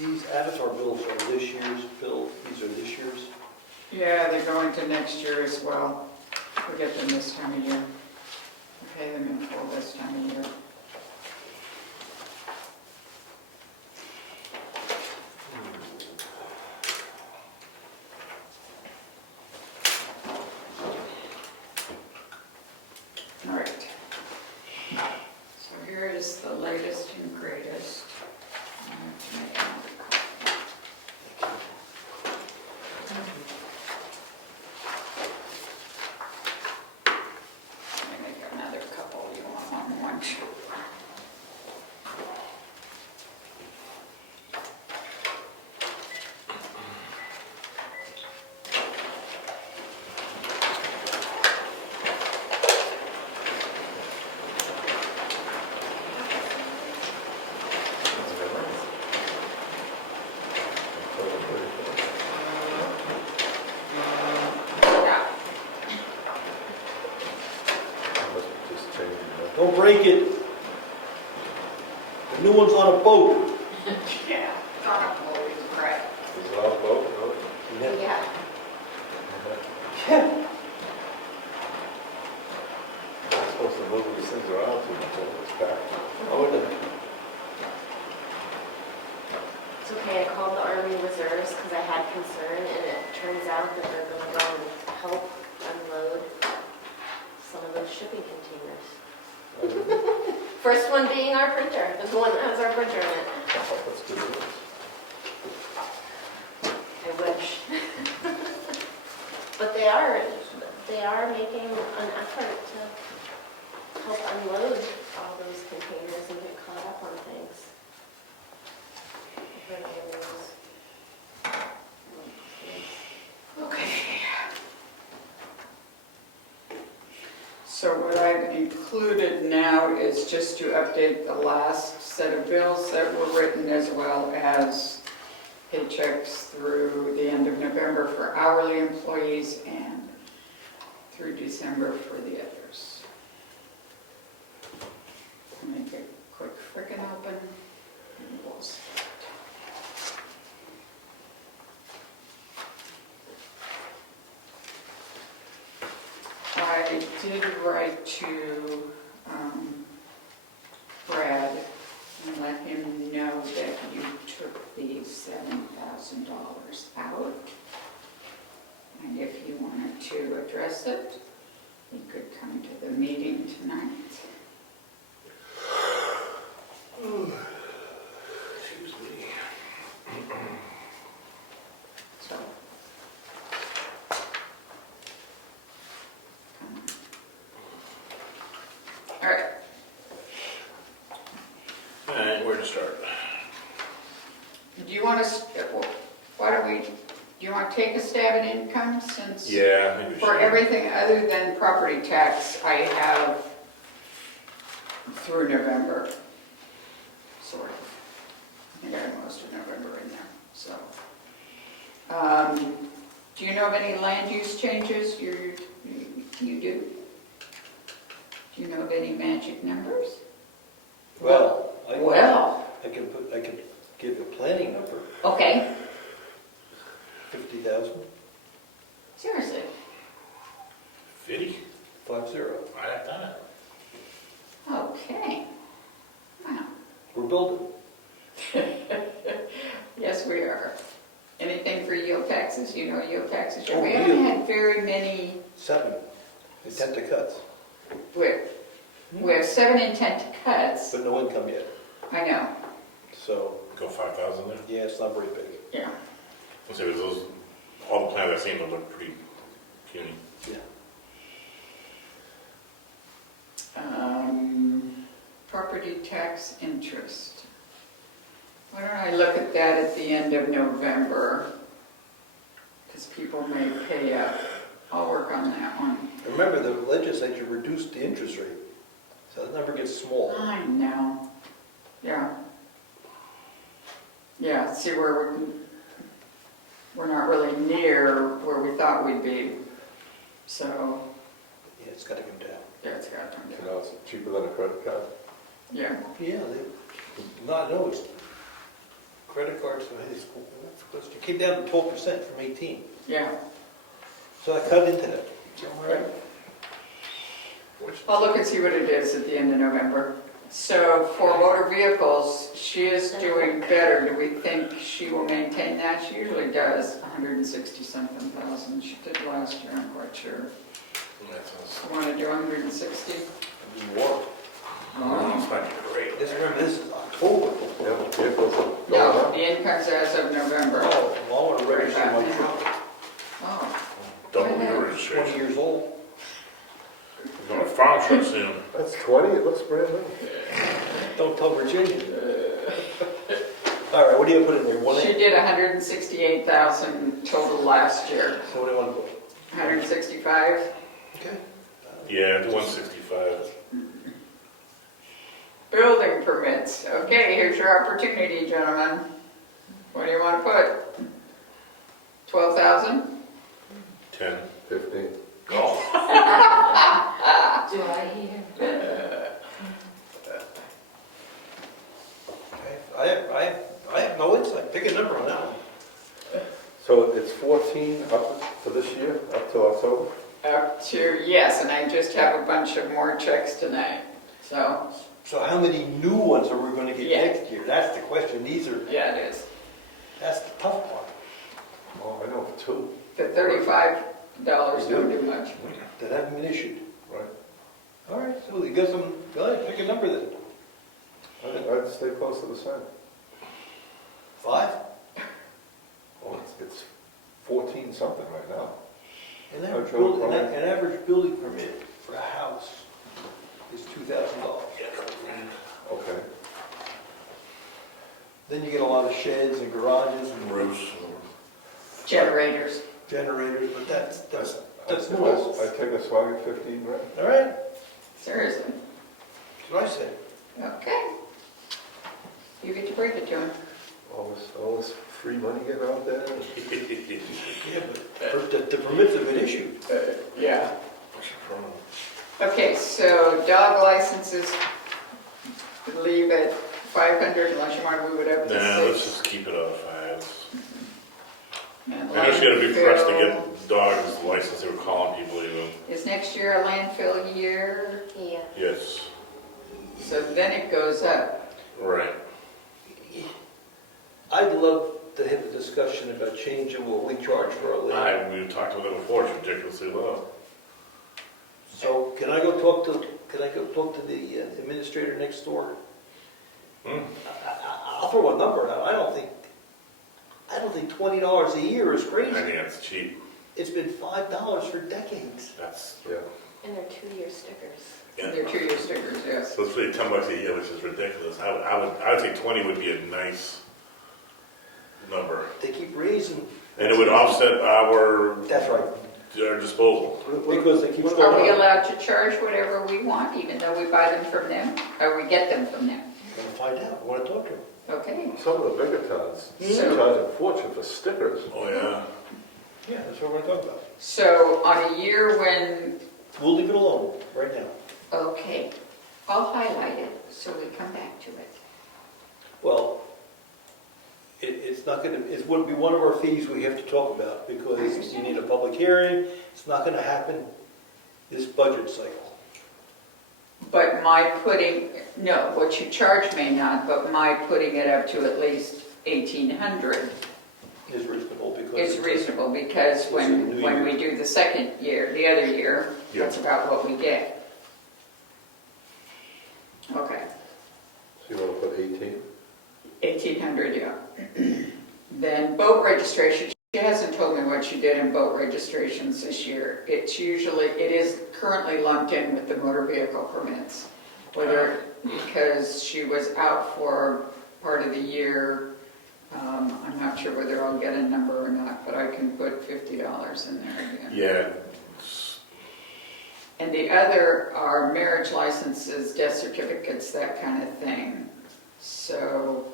These Avatar bills are this year's bill, these are this year's. Yeah, they're going to next year as well. We get them this time of year. We pay them in full this time of year. All right. So here is the latest and greatest. I have to make another copy. Let me make another couple. You want one too? Yeah. Just changing that. Don't break it. The new one's on a boat. Yeah. Always right. Is it all vote? Yeah. Yeah. Not supposed to move these things around too much, it's back. Oh, it doesn't. It's okay, I called the Army Reserves because I had concern, and it turns out that they're going to go and help unload some of those shipping containers. First one being our printer, the one that has our printer in it. Let's do this. I wish. But they are making an effort to help unload all those containers and get caught up on things. Different areas. Okay. So what I've included now is just to update the last set of bills that were written, as well as paychecks through the end of November for hourly employees and through December for the others. Make it quick frickin' open. And we'll start. I did write to Brad and let him know that you took the $7,000 out. And if you wanted to address it, he could come to the meeting tonight. Excuse me. So. All right. All right, where to start? Do you want to, why don't we, do you want to take a stab at income since? Yeah, maybe we For should. everything other than property tax, I have through November, sort of. I think I have most of November in there, so. Do you know of any land use changes you do? Do you know of any magic numbers? Well, Well, I can give a planning number, okay, 50,000, seriously. 50? 50. I have done it. Okay. Wow. We're building. Yes, we are. Anything for yield taxes? You know yield taxes? Oh, We haven't yield. had very many, 7, intent to cuts, we have 7 intent cuts. but no income yet. I know, So, Go 5,000 there? yeah, it's not very big. yeah. Let's say those, all the plans I've seen them look pretty puny. Yeah. Property tax interest. Why don't I look at that at the end of November? Because people may pay up. I'll work on that one. Remember, the legislature reduced the interest rate, so that number gets small. I know. Yeah. Yeah, see where we're not really near where we thought we'd be. So, Yeah, it's got to come down. yeah, it's got to come You down. know, it's cheaper than a credit card. Yeah. Yeah, they, not, no, it's Credit cards for high school, that's the question. It came down to 12% from 18. Yeah. So I cut into that. I'll look and see what it is at the end of November. So for motor vehicles, she is doing better. Do we think she will maintain that? She usually does 160-something thousand. She did last year, I'm quite sure. That sounds, Want to do 160? More. it's not great. Just remember, this is October. Yeah, vehicles are going No, up. the income's as of November. Oh, well, I want to register my truck. Oh, Double Go the ahead. 20 registration. years old. We're going to farm truck soon. That's 20, it looks brand new. Don't tell Virginia. All right, what do you put in there? One she eight? did 168,000 total last year. So what do you want to put? 165? Okay. Yeah, the 165. Building permits. Okay, here's your opportunity, gentlemen. What do you want to put? 12,000? 10. 15. Oh. Do I hear? I have no insight. Pick a number on that one. So it's 14 up for this year, up to October? Up to, yes, and I just have a bunch of more checks tonight. So, So how many new ones are we going to get Yeah. next year? That's the question. yeah, it is. That's the tough part. Oh, I know, 2. The $35 don't do much. That haven't been issued. Right. All right, so you got some, go ahead, pick a number then. I'd stay close to the same. 5? Oh, it's 14 something right now. An I average, drove building, by. an average building permit for a house is $2,000. Okay. Then you get a lot of sheds and garages and Roofs. Generators. generators, but that's I'd normal. take a swag at 15 grand. All right, Seriously. that's what I said. Okay. You get to break it to him. All this free money getting out there. Yeah, but the permits have been issued. Yeah. Okay, so dog licenses, leave at 500 unless you want to move it up to 6. Nah, let's just keep it on 5. And I just gotta be pressed to landfill- get dogs licensed. They were calling people even. Is next year a landfill year? Yeah. Yes. So then it goes up. Right. I'd love to have a discussion about changing what we charge for our land. We've talked about it before. It's ridiculously low. So can I go talk to the administrator next door? Hmm. I'll throw a number out. I don't think $20 a year is I crazy. think that's cheap. It's been $5 for decades. That's Yeah. And they're 2-year stickers. yeah. They're 2-year stickers, yes. So it's really $10 a year, which is ridiculous. I would say 20 would be a nice number, They keep raising. and it would offset our That's right. disposal. Because they keep Are going we up. allowed to charge whatever we want, even though we buy them from them? Or we get them from them? Gonna find out. I want to talk to them. Okay. Some of the bigger towns So- charge a fortune for stickers. Oh yeah. Yeah, that's what we're talking about. So on a year when, We'll leave it alone right now. okay, I'll highlight it so we come back to it. Well, it's not going to, it would be one of our fees we have to talk about because you need a public hearing. It's not going to happen this budget cycle. But my putting, no, what you charge may not, but my putting it up to at least 1,800 Is reasonable because. is reasonable because It's a when new we do the second year, the other year, Yeah. that's about what we get. Okay. So you want to put 18? 1,800, yeah. Then boat registration, she hasn't told me what she did in boat registrations this year. It is currently lumped in with the motor vehicle permits. Whether, because she was out for part of the year, I'm not sure whether I'll get a number or not, but I can put $50 in there again. Yeah. And the other are marriage licenses, death certificates, that kind of thing. So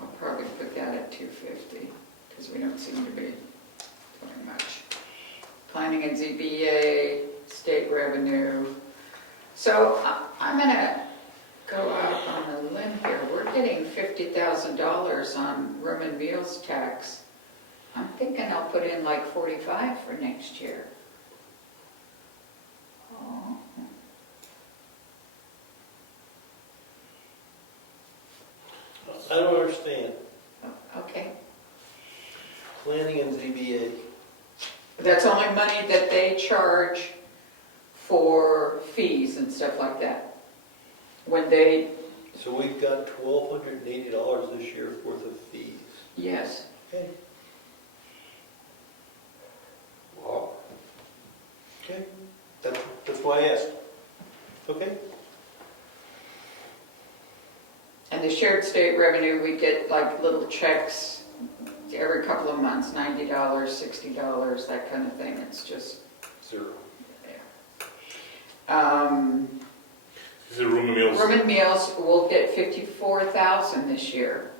I'll probably put that at 250 because we don't seem to be doing much. Planning and ZBA, state revenue. So I'm going to go out on a limb here. Where did getting $50,000 on room and meals tax. I'm thinking I'll put in like 45 for next year. Oh. I don't understand. Okay. Planning and ZBA. That's only money that they charge for fees and stuff like that. When they, So we've got $1,280 this year worth of fees. yes, Okay. Wow. Okay. That's why I asked. Okay. and the shared state revenue, we get like little checks every couple of months, $90, $60, that kind of thing. It's just, Zero. Is it room and meals? room and meals will get 54,000 this year.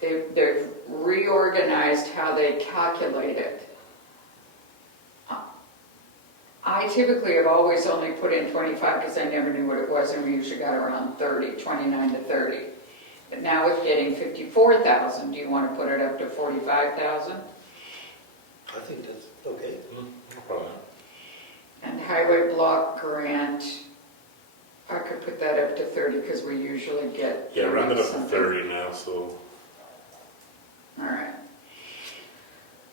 They've reorganized how they calculate it. I typically have always only put in 25 because I never knew what it was, and we usually got around 30, 29 to 30. But now with getting 54,000, do you want to put it up to 45,000? I think that's okay. No problem. And highway block grant, I could put that up to 30 because we usually get. Yeah, round it up to something. 30 now, so. All right.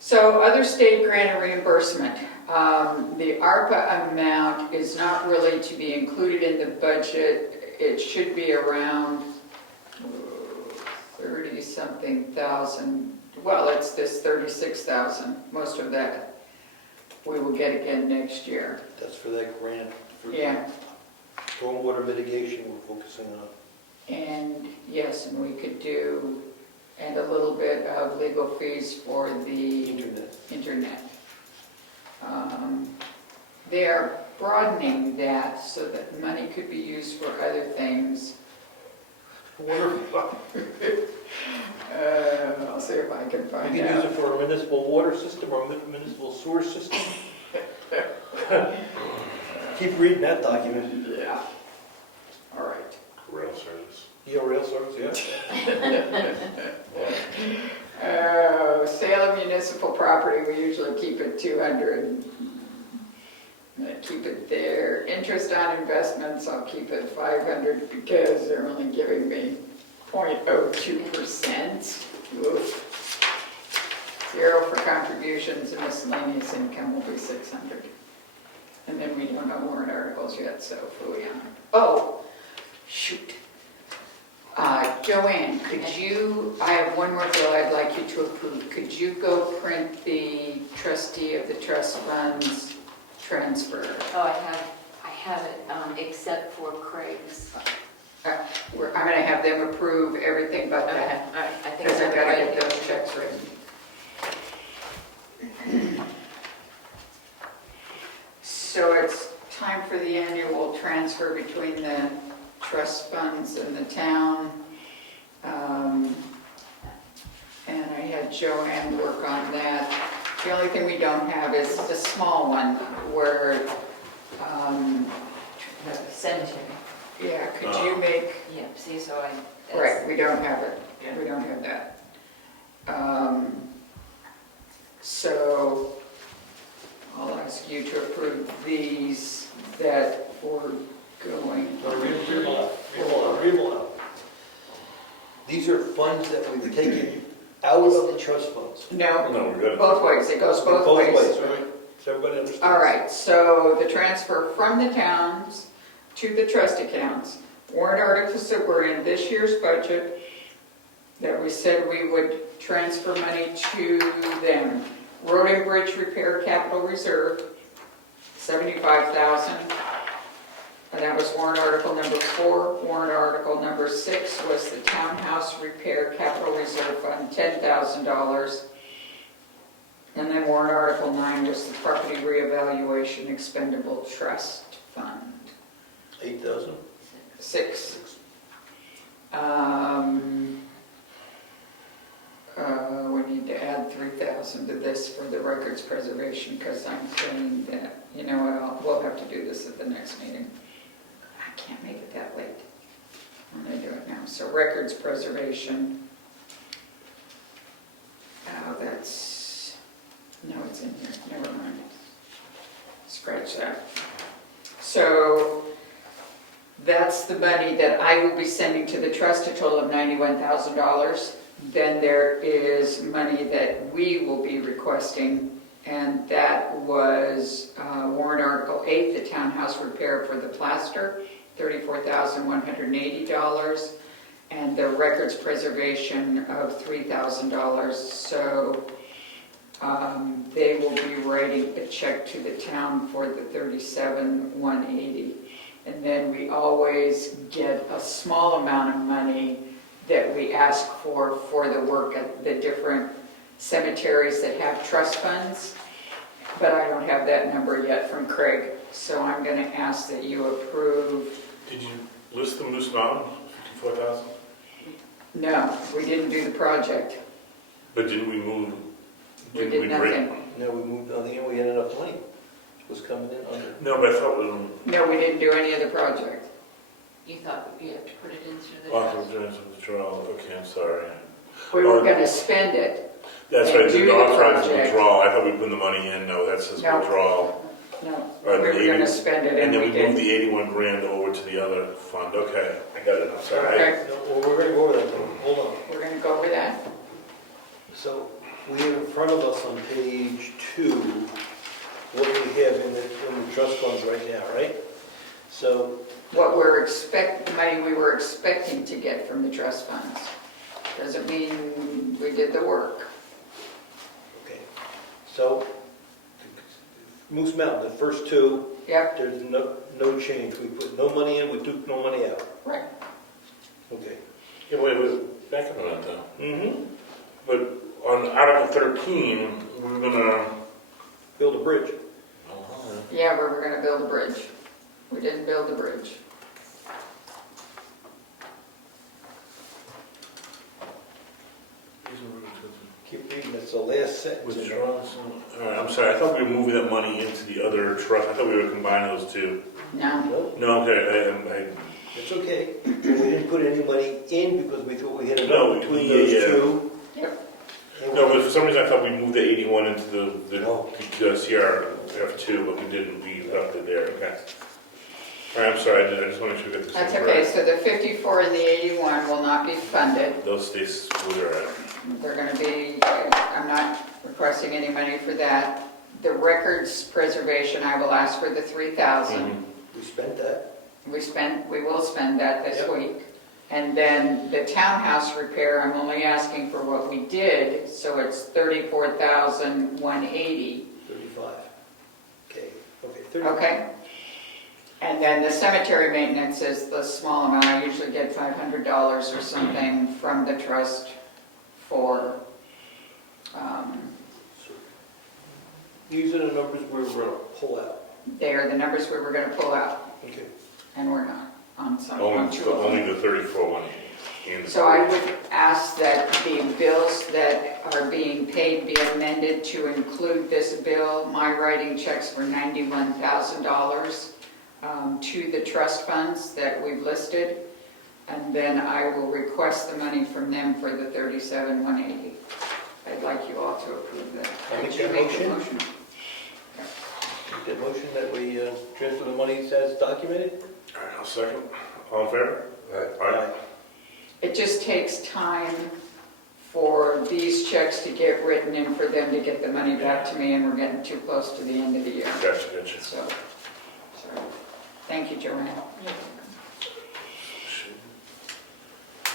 So other state grant and reimbursement. The ARPA amount is not really to be included in the budget. It should be around 30-something thousand. Well, it's this 36,000. Most of that we will get again next year. That's for that grant for Yeah. stormwater mitigation we're focusing on. And yes, and we could do, and a little bit of legal fees for the internet. They are broadening that so that money could be used for other things. Wonderful. I'll see if I can We find can use out. it for a municipal water system or municipal sewer system. Keep reading that document. Yeah. All right. Rail service. rail service, yeah. Sale of municipal property, we usually keep it 200. I keep it there. Interest on investments, I'll keep it 500 because they're only giving me 0.02%. Zero for contributions, and miscellaneous income will be 600. And then we don't know warrant articles yet, so fully on. Oh, shoot. Joanne, could you, I have one more bill I'd like you to approve. Could you go print the trustee of the trust funds transfer? Oh, I have it, except for Craig's. I'm going to have them approve everything but Okay, that. all right, I think Because I've got to right. get those checks written. So it's time for the annual transfer between the trust funds and the town. And I had Joanne work on that. The only thing we don't have is the small one where, The cemetery. yeah, could you make, Yeah, see, so I. right, we don't have it. Yeah. We don't have that. So I'll ask you to approve these that we're going. Read them aloud. These are funds that we've taken out of the trust funds. No, No, we're good. both ways, it goes both ways. Right? So everybody understands? All right, so the transfer from the towns to the trust accounts, warrant articles that were in this year's budget, that we said we would transfer money to them. Road and bridge repair capital reserve, 75,000. And that was warrant article number 4. Warrant article number 6 was the townhouse repair capital reserve fund, $10,000. And then warrant article 9 was the property reevaluation expendable trust fund, 8,000? 6. We need to add 3,000 to this for the records preservation, because I'm saying that, you know what, we'll have to do this at the next meeting. I can't make it that late. I'm gonna do it now. So records preservation. Oh, that's, no, it's in here, never mind. Scratch that. So that's the money that I will be sending to the trust, a total of $91,000. Then there is money that we will be requesting, and that was warrant article 8, the townhouse repair for the plaster, $34,180, and the records preservation of $3,000. So they will be writing a check to the town for the $37,180. And then we always get a small amount of money that we ask for the work at the different cemeteries that have trust funds. But I don't have that number yet from Craig. So I'm going to ask that you approve. Did you list the Moose Mountain, 54,000? No, we didn't do the project. But didn't we move? We did nothing. No, we moved nothing in, we had enough money. It was coming in under. No, but I thought we No, we didn't do any of the project. You thought you have to put it into the authorized withdrawal. Okay, I'm sorry. We were going to spend it. That's And right, do the the authorized project. withdrawal. I thought we put the money in. No, that says No. withdrawal. No, Right, we were the going to 80 spend it And and then we we moved didn't. the 81 grand over to the other fund. Okay, I got it now, sorry. Okay, No, well, we're gonna go over that, hold on. we're going to go over that. So we have in front of us on page 2, what we have in the trust funds right now, right? So, What the money we were expecting to get from the trust funds. Doesn't mean we did the work. okay, so Moose Mountain, the first 2, Yep, there's no change. We put no money in, we took no money out. right. Okay. Yeah, wait, back up on that though. Mm-hmm. But on Article 13, we're gonna... Build a bridge. Yeah, we were going to build a bridge. We didn't build the bridge. Keep reading, that's the last sentence. in there. Withdrawals. All right, I'm sorry, I thought we were moving that money into the other trust. I thought we were combining those two. No, No, No, okay, it's okay. We didn't put any money in because we thought we had No, enough between those yeah. 2. Yep. And no, but for some reason I thought we moved the 81 into the No. CRF2, but we didn't. We left it there, okay. All right, I'm sorry, I just want to make sure we get this that's thing okay. correct. So the 54 and the 81 will not be funded. Those stays where they're at. They're going to be, I'm not requesting any money for that. The records preservation, I will ask for the 3,000. Mhm. we spent that. We will spend that this Yep. week. And then the townhouse repair, I'm only asking for what we did, so it's $34,180. 35. Okay, 35. Okay? And then the cemetery maintenance is the small amount. I usually get $500 or something from the trust for, These are the numbers we were going to pull out. they are the numbers we were going to pull out, Okay. and we're not on some. on Only, two of them. only the 34 one. And the So I would ask that the bills that are being paid be amended to include this bill. My writing checks for $91,000 to the trust funds that we've listed. And then I will request the money from them for the $37,180. I'd like you all to approve that. I make Could you that make the motion. motion? Make that motion that we transfer the money as documented? All right, I'll second. All in favor? All right. It just takes time for these checks to get written and for them to get the money back to me, and we're getting too close to the end of the year. Gotcha. So, sorry. Thank you, Joanne.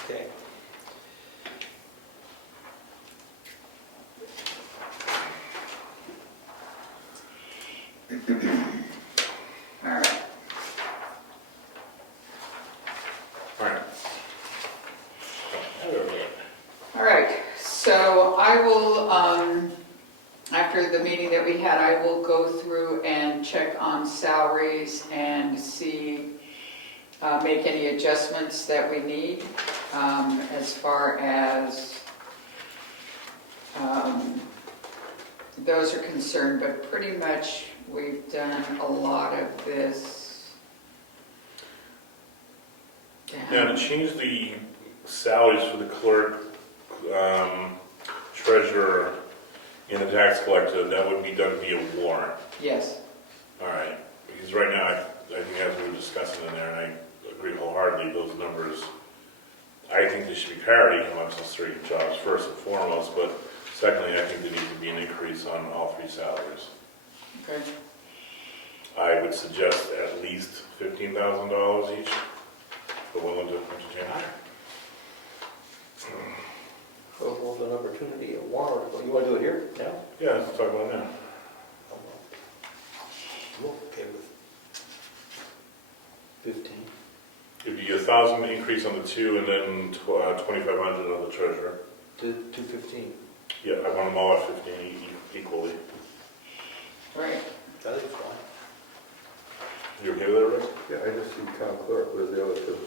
Okay. All right. All right. All right, so I will, after the meeting that we had, I will go through and check on salaries and see, make any adjustments that we need as far as those are concerned, but pretty much we've done a lot of this. Now, to change the salaries for the clerk, treasurer, and the tax collector, that would be done via warrant. Yes, All right, because right now, I think as we were discussing in there, and I agree wholeheartedly, those numbers, I think there should be parity amongst those three jobs, first and foremost, but secondly, I think there needs to be an increase on all three salaries. okay. I would suggest at least $15,000 each, but willing to entertain higher. So we'll have an opportunity, a warrant article. You want to do it here, now? Yeah, let's talk about it now. I'm okay with 15. It'd be 1,000 increase on the two, and then 2,500 on the treasurer. To 215. Yeah, I want them all at 15 equally. Right, I think it's fine. You okay with that, Rick? Yeah, I just see town clerk, where's the other two?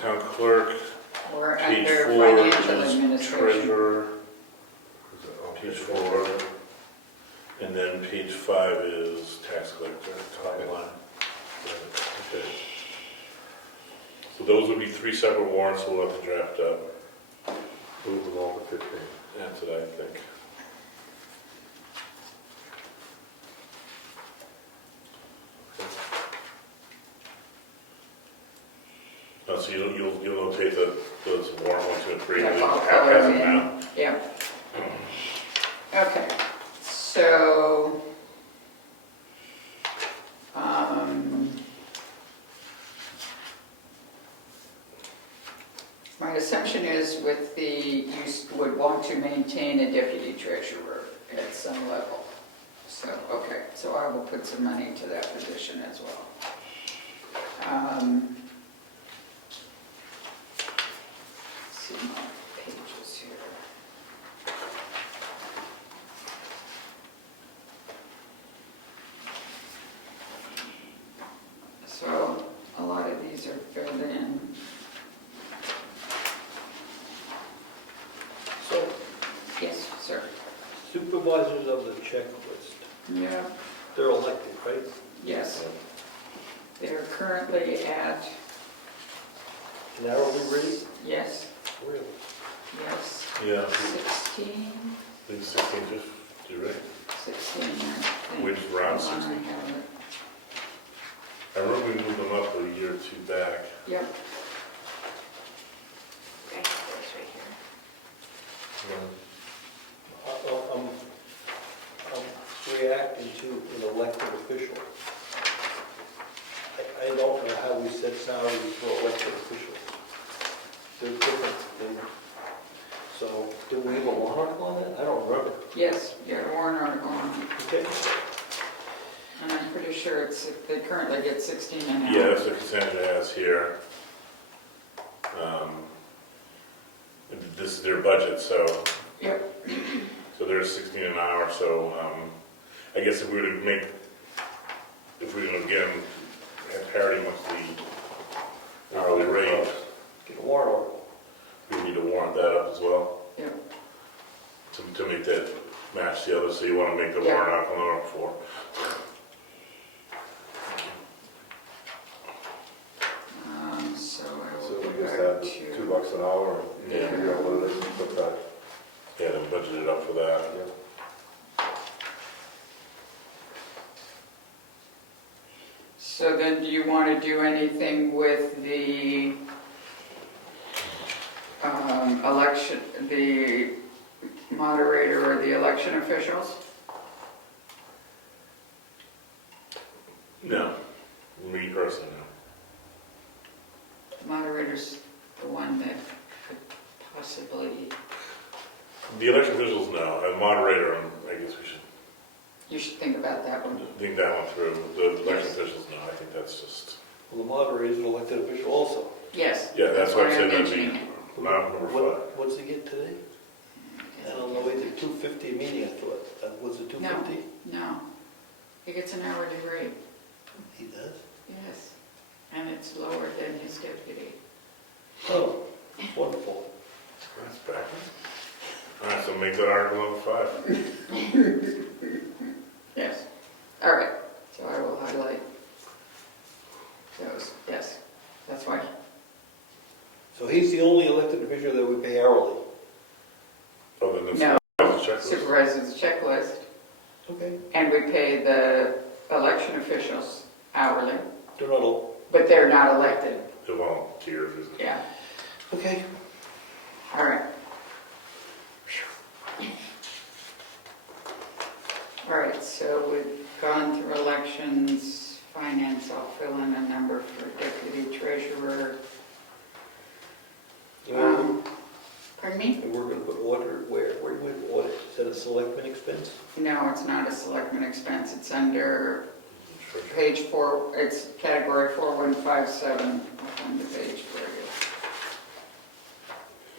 Town clerk, we're page under 4 financial is administration. treasurer, Is it- oh, page 4, and then page 5 is tax collector, top line. Okay. So those would be 3 separate warrants we'll have to draft up. Move them all to 15. That's what I think. Oh, so you'll notate those warrant 1, 2, and 3 Yeah, as I'll of color them now. Yeah. Okay, so, my assumption is with you would want to maintain a deputy treasurer at some level. So, okay, so I will put some money to that position as well. Let's see my pages here. So a lot of these are filled in. So Yes, sir. supervisors of the checklist, Yeah, they're elected, right? yes. They're currently at, An hourly rate? yes, Really? yes, Yeah, 16, I think 1650, right? 16, I think. Which around Hold on, 16. I have it. I remember we moved them up a year or two back. Yep, Okay, it's right here. I'm reacting to an elected official. I don't know how we set salaries for elected officials. They're different. So, do we have a warrant article on that? I don't remember. yes, you got a warrant article on it. Okay. And I'm pretty sure they currently get 16 an hour. Yeah, that's what Cassandra has here. This is their budget, so Yep, there's 16 an hour, so I guess if we were to again have parity amongst the hourly rate, Get a warrant article. we need to warrant that up as well yep. to make that match the other, so you want to make the Yeah. warrant article number 4. So I So will we go just back add the to. $2 an hour, and Yeah. figure out what it is, and put that. Yeah, then budget it up for that. Yeah. So then do you want to do anything with the election, the moderator or the election officials? No, me personally, no. The moderator's the one that could possibly, The election officials, no. A moderator, I guess we should you should think about that one. think that one through. The election Yes. officials, no. I think that's just, Well, the moderator is an elected official also. Yes. yeah, that's what I why said, I'm that'd be mentioning it. not number 5. What's he get today? I don't know, either 250 a meeting, I thought. Was it 250? No, he gets an hourly rate, He does? yes, and it's lower than his deputy. Oh, wonderful. That's backwards. All right, so make that article number 5. Yes. All right, so I will highlight those, yes, that's why. So he's the only elected official that we pay hourly. Other than No. supervisor's checklist. Supervisor's checklist, Okay. and we pay the election officials hourly, They're not all, but they're not elected. The volunteers, isn't it? Yeah, okay. all right. All right, so we've gone through elections, finance, I'll fill in a number for deputy treasurer. Pardon me? And we're gonna put auditor where? Where do we put audit? Is that a selectman expense? No, it's not a selectman expense, it's under page 4, it's category 4157 on the page for you.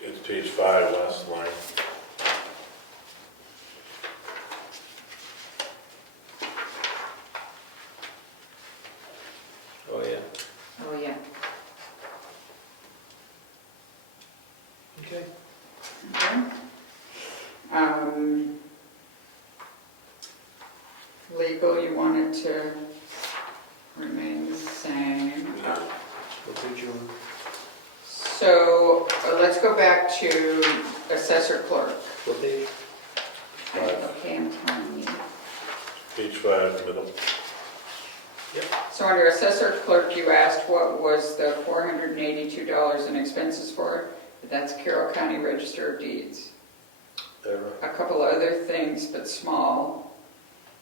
It's page 5, last line. Oh, yeah. Oh, yeah. Okay. Okay. Legal, you wanted to remain the same. What page you on? So let's go back to assessor clerk. What page? Okay, I'm telling you. Page 5, middle. So under assessor clerk, you asked what was the $482 in expenses for? That's Carroll County Register of Deeds. A couple other things, but small,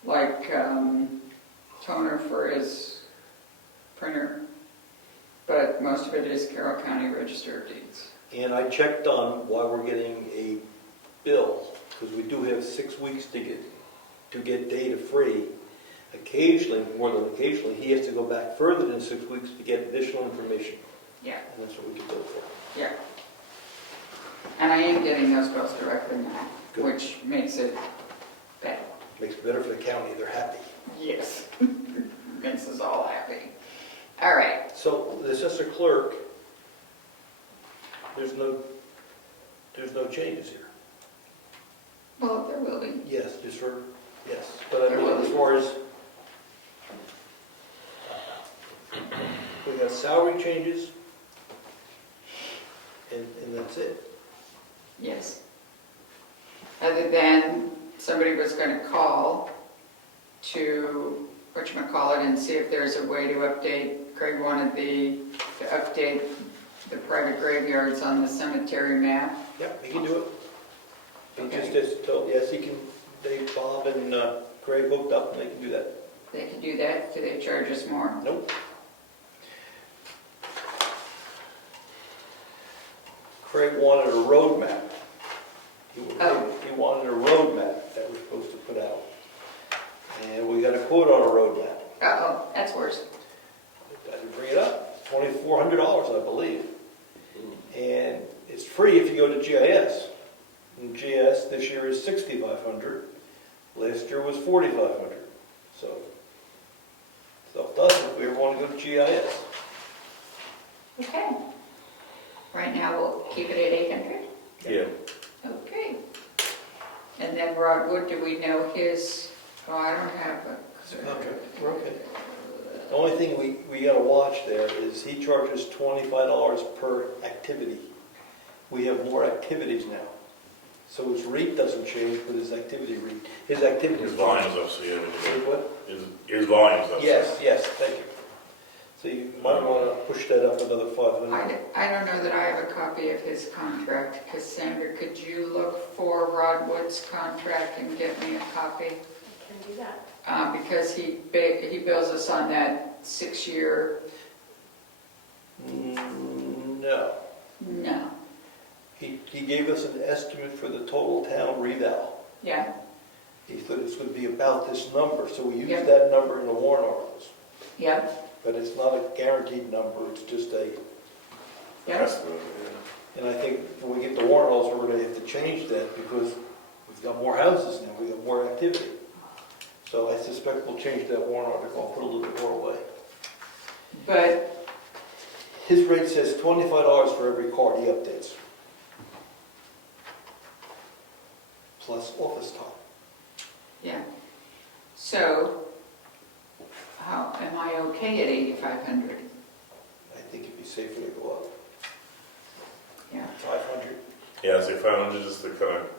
like toner for his printer, but most of it is Carroll County Register of Deeds. And I checked on why we're getting a bill, because we do have 6 weeks to get data free. Occasionally, more than occasionally, he has to go back further than 6 weeks to get additional information. Yeah, And that's what we get billed for. yeah. And I am getting those bills directly now, Good. which makes it better. Makes it better for the county, they're happy. Yes, makes us all happy. All right, So the assessor clerk, there's no changes here. well, there will be. Yes, just for, yes, but I mean, as far as, we got salary changes, and that's it. Yes. Other than somebody was going to call to, whatchamacallit, and see if there's a way to update, Craig wanted to update the private graveyards on the cemetery map. Yep, he can do it. He Okay. just has told, yes, he can, Bob and Craig hooked up, and they can do that. They can do that. Do they charge us more? Nope. Craig wanted a roadmap. He wanted a roadmap that we're supposed to put out. And we got a quote on a roadmap. Uh-oh, that's worse. I didn't bring it up. $2,400, I believe. And it's free if you go to GIS. And GIS this year is $6,500. Last year was $4,500. So, stuff doesn't if we ever want to go to GIS. Okay. Right now, we'll keep it at 800? Yeah. Okay. And then Rod Wood, do we know his, oh, I don't have a... Okay, we're okay. The only thing we got to watch there is he charges $25 per activity. We have more activities now. So his rate doesn't change, but his activity rate, his activity. His volume's up, so yeah. His what? His volume's up. so- Yes, thank you. So you might want to push that up another 500. I don't know that I have a copy of his contract. Cassandra, could you look for Rod Wood's contract and get me a copy? I can do that. Because he bills us on that 6-year, No. no. He gave us an estimate for the total town reval. Yeah, He thought it was going to be about this number, so we used Yep. that number in the warrant articles. yep, But it's not a guaranteed number, it's just a, yep. That's the- and I think when we get the warrant articles, we're going to have to change that because we've got more houses now, we've got more activity. So I suspect we'll change that warrant article and put a little bit more away. But, His rate says $25 for every card he updates. Plus office time. yeah. So, how, am I okay at 8,500? I think it'd be safer to go up. Yeah, 500? Yeah, so 500 just to kind of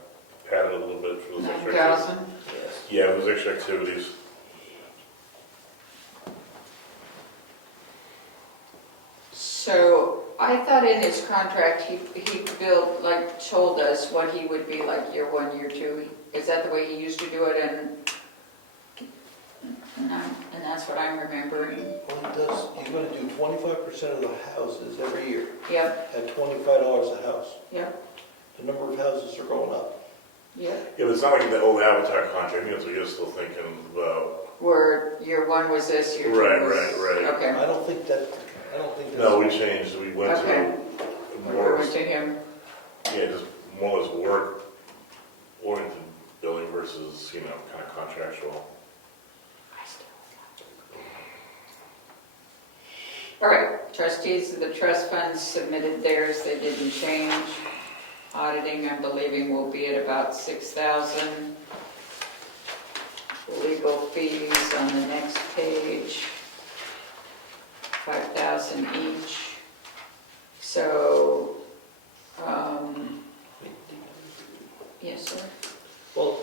pad it a little bit for those extra activities. 9,000. Yes. Yeah, those extra activities. So I thought in his contract, he built, like, told us what he would be like year one, year two. Is that the way he used to do it? And that's what I'm remembering. Well, he does, he's gonna do 25% of the houses every year Yep, at $25 a house. yep, The number of houses are going up. yep. Yeah, but it's not like the old Avatar contract. I think that's what you're still thinking about. Where year one was this, year two Right, was... right. Okay, I don't think that's. No, we changed. We went okay. to We more, went to him. yeah, just more or less work-oriented billing versus, kind of contractual. All right, trustees of the trust funds submitted theirs, they didn't change. Auditing, I'm believing, will be at about 6,000. Legal fees on the next page, 5,000 each. So, yes, sir? Well,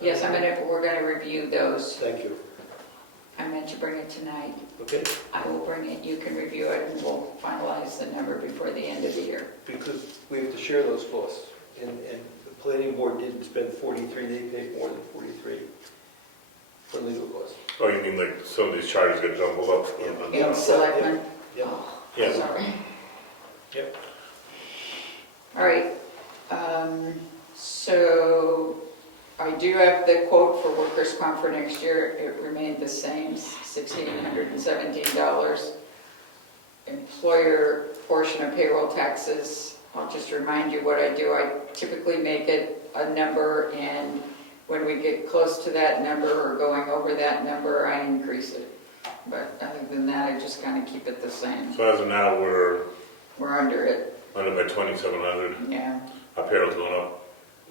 Yes, we're gonna review those. thank you. I meant to bring it tonight. Okay, I will bring it, you can review it, and we'll finalize the number before the end of the year. because we have to share those costs. And the planning board didn't spend 43, they paid more than 43 for legal costs. Oh, you mean like some of these charges get jumbled up? In Selectmen? Yep. Oh, Yeah. sorry. Yep. All right, so I do have the quote for workers' comp for next year. It remained the same, $1,617. Employer portion of payroll taxes, I'll just remind you what I do. I typically make it a number, and when we get close to that number or going over that number, I increase it. But other than that, I just kind of keep it the same. So as of now, we're We're under it, under by 2,700. yeah. Our payroll's going up.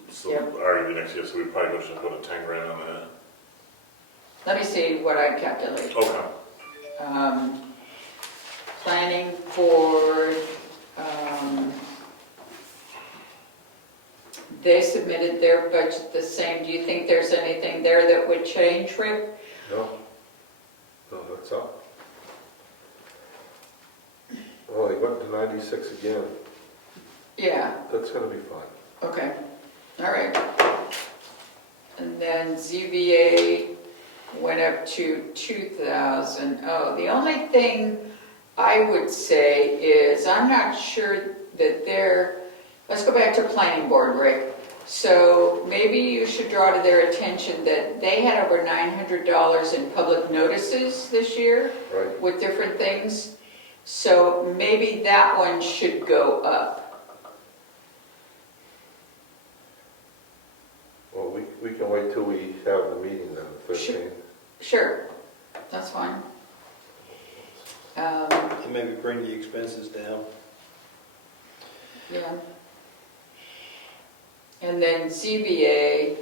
So Yep. arguably next year, so we probably should put a 10 grand on that. Let me see what I calculate. Okay. Planning for, they submitted their budget the same. Do you think there's anything there that would change, Rick? No, that's up. Well, they went to 96 again, Yeah, that's gonna be fine. okay, all right. And then ZBA went up to 2,000. Oh, the only thing I would say is, I'm not sure that let's go back to planning board, Rick. So maybe you should draw to their attention that they had over $900 in public notices this year Right. with different things. So maybe that one should go up. Well, we can wait till we have the meeting then, the 13th. Sure, that's fine. And maybe bring the expenses down. Yeah. And then ZBA,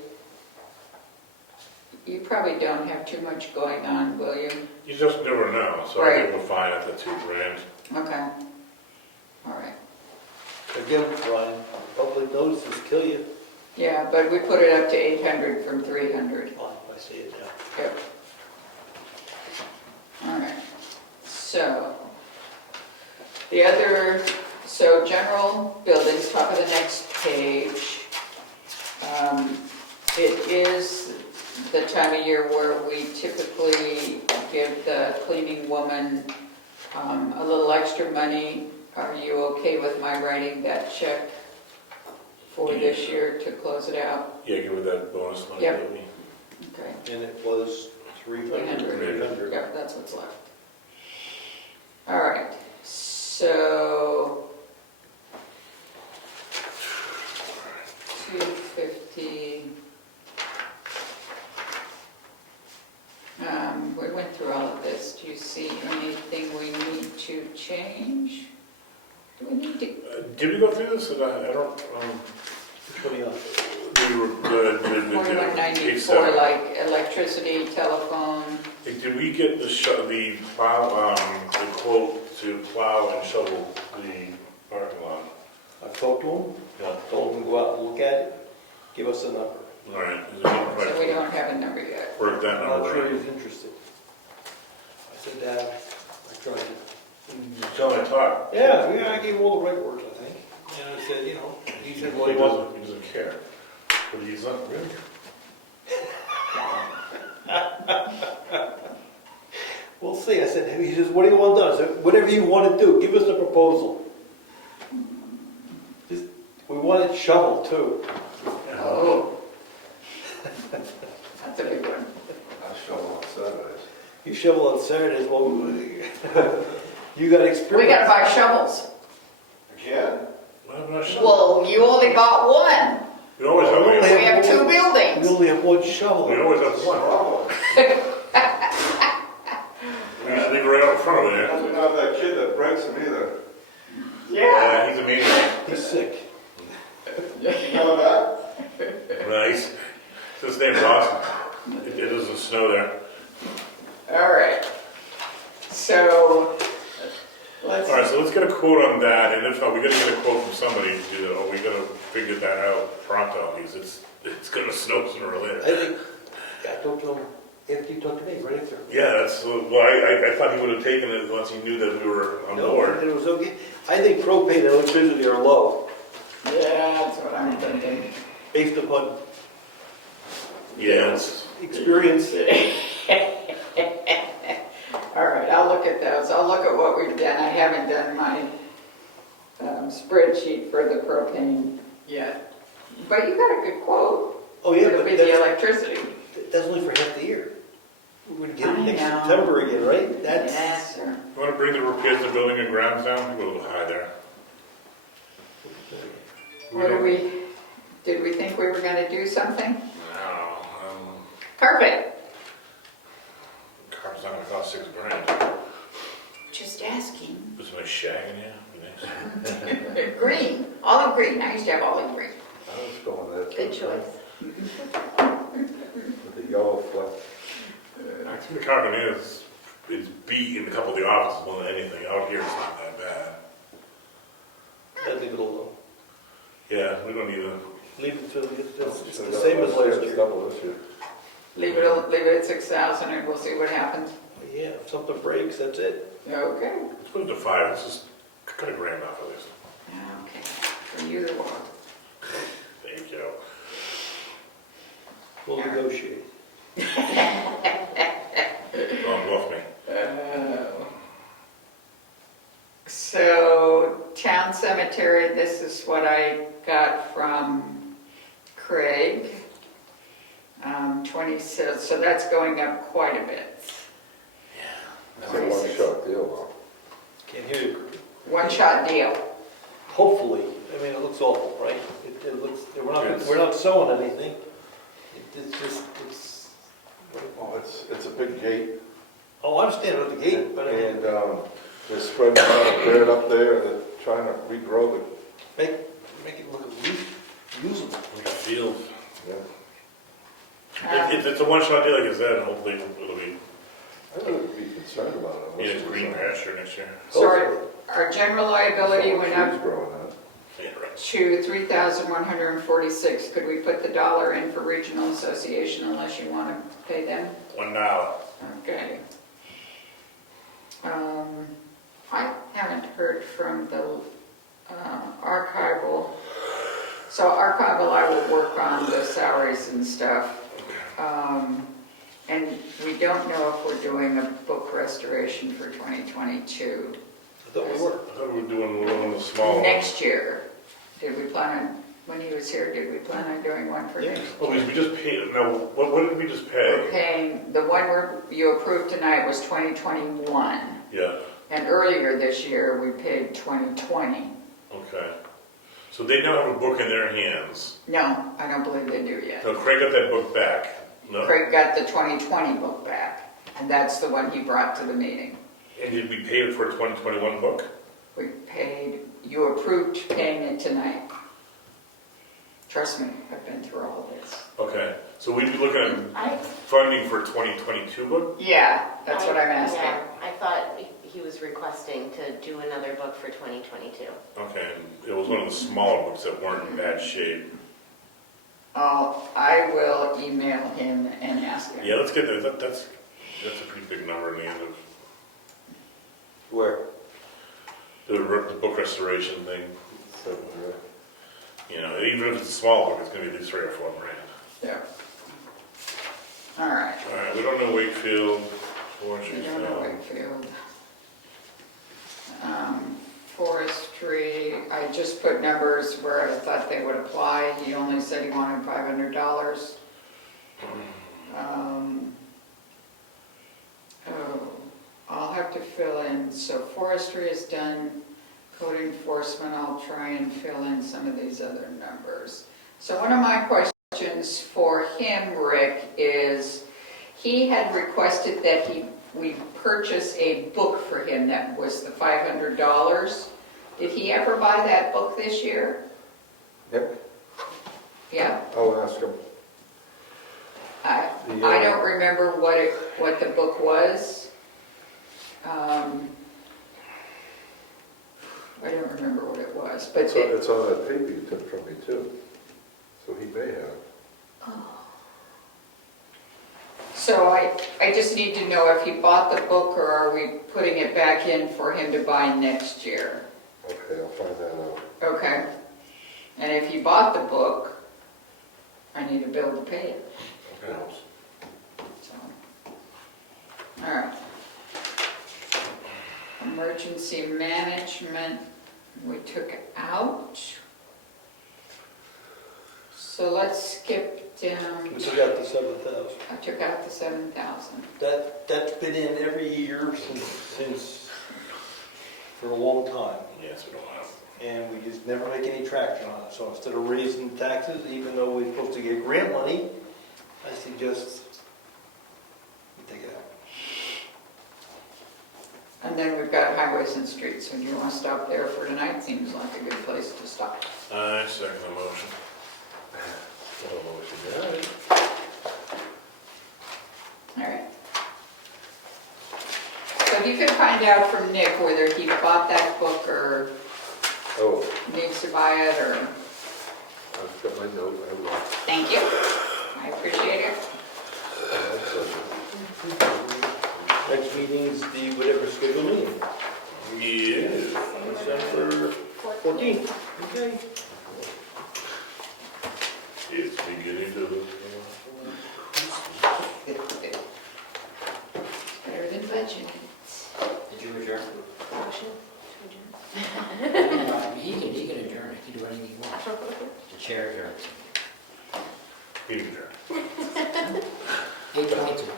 you probably don't have too much going on, will you? You just never know, so I think we're fine at the 2 grand. Okay. All right. Again, Brian, public notices kill you. Yeah, but we put it up to 800 from 300. Fine, I see it now. Yep. All right. So, general buildings, top of the next page. It is the time of year where we typically give the cleaning woman a little extra money. Are you okay with my writing that check for this year to close it out? Yeah, give her that bonus money. Yep. that we- Okay. And it was 300. 300. Yep, that's what's left. All right, so 250. We went through all of this. Do you see anything we need to change? Do we need to? Did we go through this? I don't, What do you want? the 4194, like electricity, telephone. Hey, did we get the plow, the quote to plow and shovel the parking lot? talked to him, Yeah. told him to go out and look at it, give us a number. All right. So we don't have a number yet. Work that I'm not number. sure out. he was interested. I said, I tried to. Tell him I talked. Yeah, I gave him all the right words, I think. And I said, he said, well, He he wasn't. doesn't care. But he's not really. We'll see. I said, he says, what do you want done? I said, whatever you want to do, give us a proposal. We want it shoveled too. Oh. That's a big one. I shovel on Saturdays. You shovel on Saturdays, well, you got experience. We gotta buy shovels. Again? Well, I'm not sure. Well, you only bought one. We always have Well, one. We have two We buildings. only have one shovel. We always have one. We just leave it right out in front of it. I don't have that kid that breaks them either. Yeah. He's a maniac. He's sick. You coming back? Nice. His name's Austin. It doesn't snow there. All right. So, let's, All right, so let's get a quote on that, and if not, we gotta get a quote from somebody to do that, or we gotta figure that out pronto, because it's gonna snow sooner or I later. think, I talked to him after you talked to me, right after. Yeah, well, I thought he would have taken it once he knew that we were on No, board. it was okay. I think propane and electricity are low, yeah, that's what I'm thinking. based upon Yeah, it's, experience. All right, I'll look at those. I'll look at what we've done. I haven't done my spreadsheet for the propane yet. But you got a good quote. Oh, yeah, It'll but be the that's, electricity. that's only for half the year. We're gonna get it I next know. September again, right? That's, Yes, sir. you wanna bring the repairs to building and grounds down? Go a little high there. What did we think we were gonna do something? No, Carpet. car's not gonna cost $6,000. Just asking. Put some nice shag in here, be nice. Green, olive green. I used to have olive green. I was going there. Good choice. With the yellow fleck. I think the carpet is beat in a couple of the offices more than anything. Out here, it's not that bad. I think it'll low. Yeah, we don't need a, Leave it to, it's the same as last year. Double this year. Leave it at 6,000 and we'll see what happens. Yeah, if something breaks, that's it. Okay. let's put it to 5, let's just cut $1,000 off of this. Okay. For you to walk. Thank you. We'll negotiate. Don't bluff me. So, town cemetery, this is what I got from Craig. 26, so that's going up quite a bit. That's a one-shot deal, though. Can't hear you. One-shot deal. Hopefully, I mean, it looks awful, right? It looks, we're not selling anything. It's just, it's, Oh, it's a big gate, oh, I'm standing at the gate, but I mean, and they're spreading out dirt up there, they're trying to regrow it. make it look at least usable. Like a field. Yeah. It's a one-shot deal, like I said, and hopefully it'll be, I wouldn't be concerned about it. need a green pasture next year. So our general liability went up Growing up. Yeah, right. to 3,146. Could we put the dollar in for regional association unless you want to pay them? $1. Okay. I haven't heard from the archival. So archival, I will work on the salaries and stuff. And we don't know if we're doing a book restoration for 2022. I thought we were. I thought we were doing one of the small. Next year, did we plan on, when he was here, did we plan on doing one for Yeah. next Oh, year? we just paid, no, what did we just We're pay? paying, the one you approved tonight was 2021. Yeah, And earlier this year, we paid 2020. okay. So they now have a book in their hands. No, I don't believe they do yet. Now Craig got that book back, no? Craig got the 2020 book back, and that's the one he brought to the meeting. And did we pay it for a 2021 book? We paid, you approved paying it tonight. Trust me, I've been through all of this. Okay, so we'd be looking at I, funding for 2022 book? Yeah, that's what I'm asking. Yeah, I thought he was requesting to do another book for 2022. Okay, and it was one of the smaller books that weren't in bad shape. I will email him and ask him. Yeah, let's get that, that's a pretty big number in the end of Where? the book restoration thing. So, you know, even if it's a small book, it's gonna be at least 3 or 4 grand. Yeah. All right. All right, we don't know Wakefield, We Forestry. don't know Wakefield. Forestry, I just put numbers where I thought they would apply. He only said he wanted $500. Oh, I'll have to fill in, so forestry is done, code enforcement, I'll try and fill in some of these other numbers. So one of my questions for him, Rick, is he had requested that we purchase a book for him that was the $500. Did he ever buy that book this year? Yep, Yeah, I'll ask him. I don't remember what the book was. I don't remember what it was, but It's on that paper you took from me too, so he may have it. so I just need to know if he bought the book or are we putting it back in for him to buy next year? Okay, I'll find that out. Okay. And if he bought the book, I need a bill to pay it. Okay. So, all right. Emergency management, we took out. So let's skip down. We took out the 7,000. I took out the 7,000. That's been in every year since for a long time. Yes, we don't have. And we just never make any traction on it. So instead of raising taxes, even though we're supposed to get grant money, I suggest we take it out. And then we've got highways and streets, so do you want to stop there for tonight? Seems like a good place to stop. I second the motion. All right. So if you could find out from Nick whether he bought that book or Oh, needs to buy it, or, I've got my note, I will. thank you. I appreciate it. Next meeting's the whatever scheduled meeting. Yeah. December 14th. Okay. It's beginning to. Better than budgeted. Did you adjourn? Motion to He can adjourn, he can do anything he wants. The chair adjourns. Meeting adjourned. 8:22.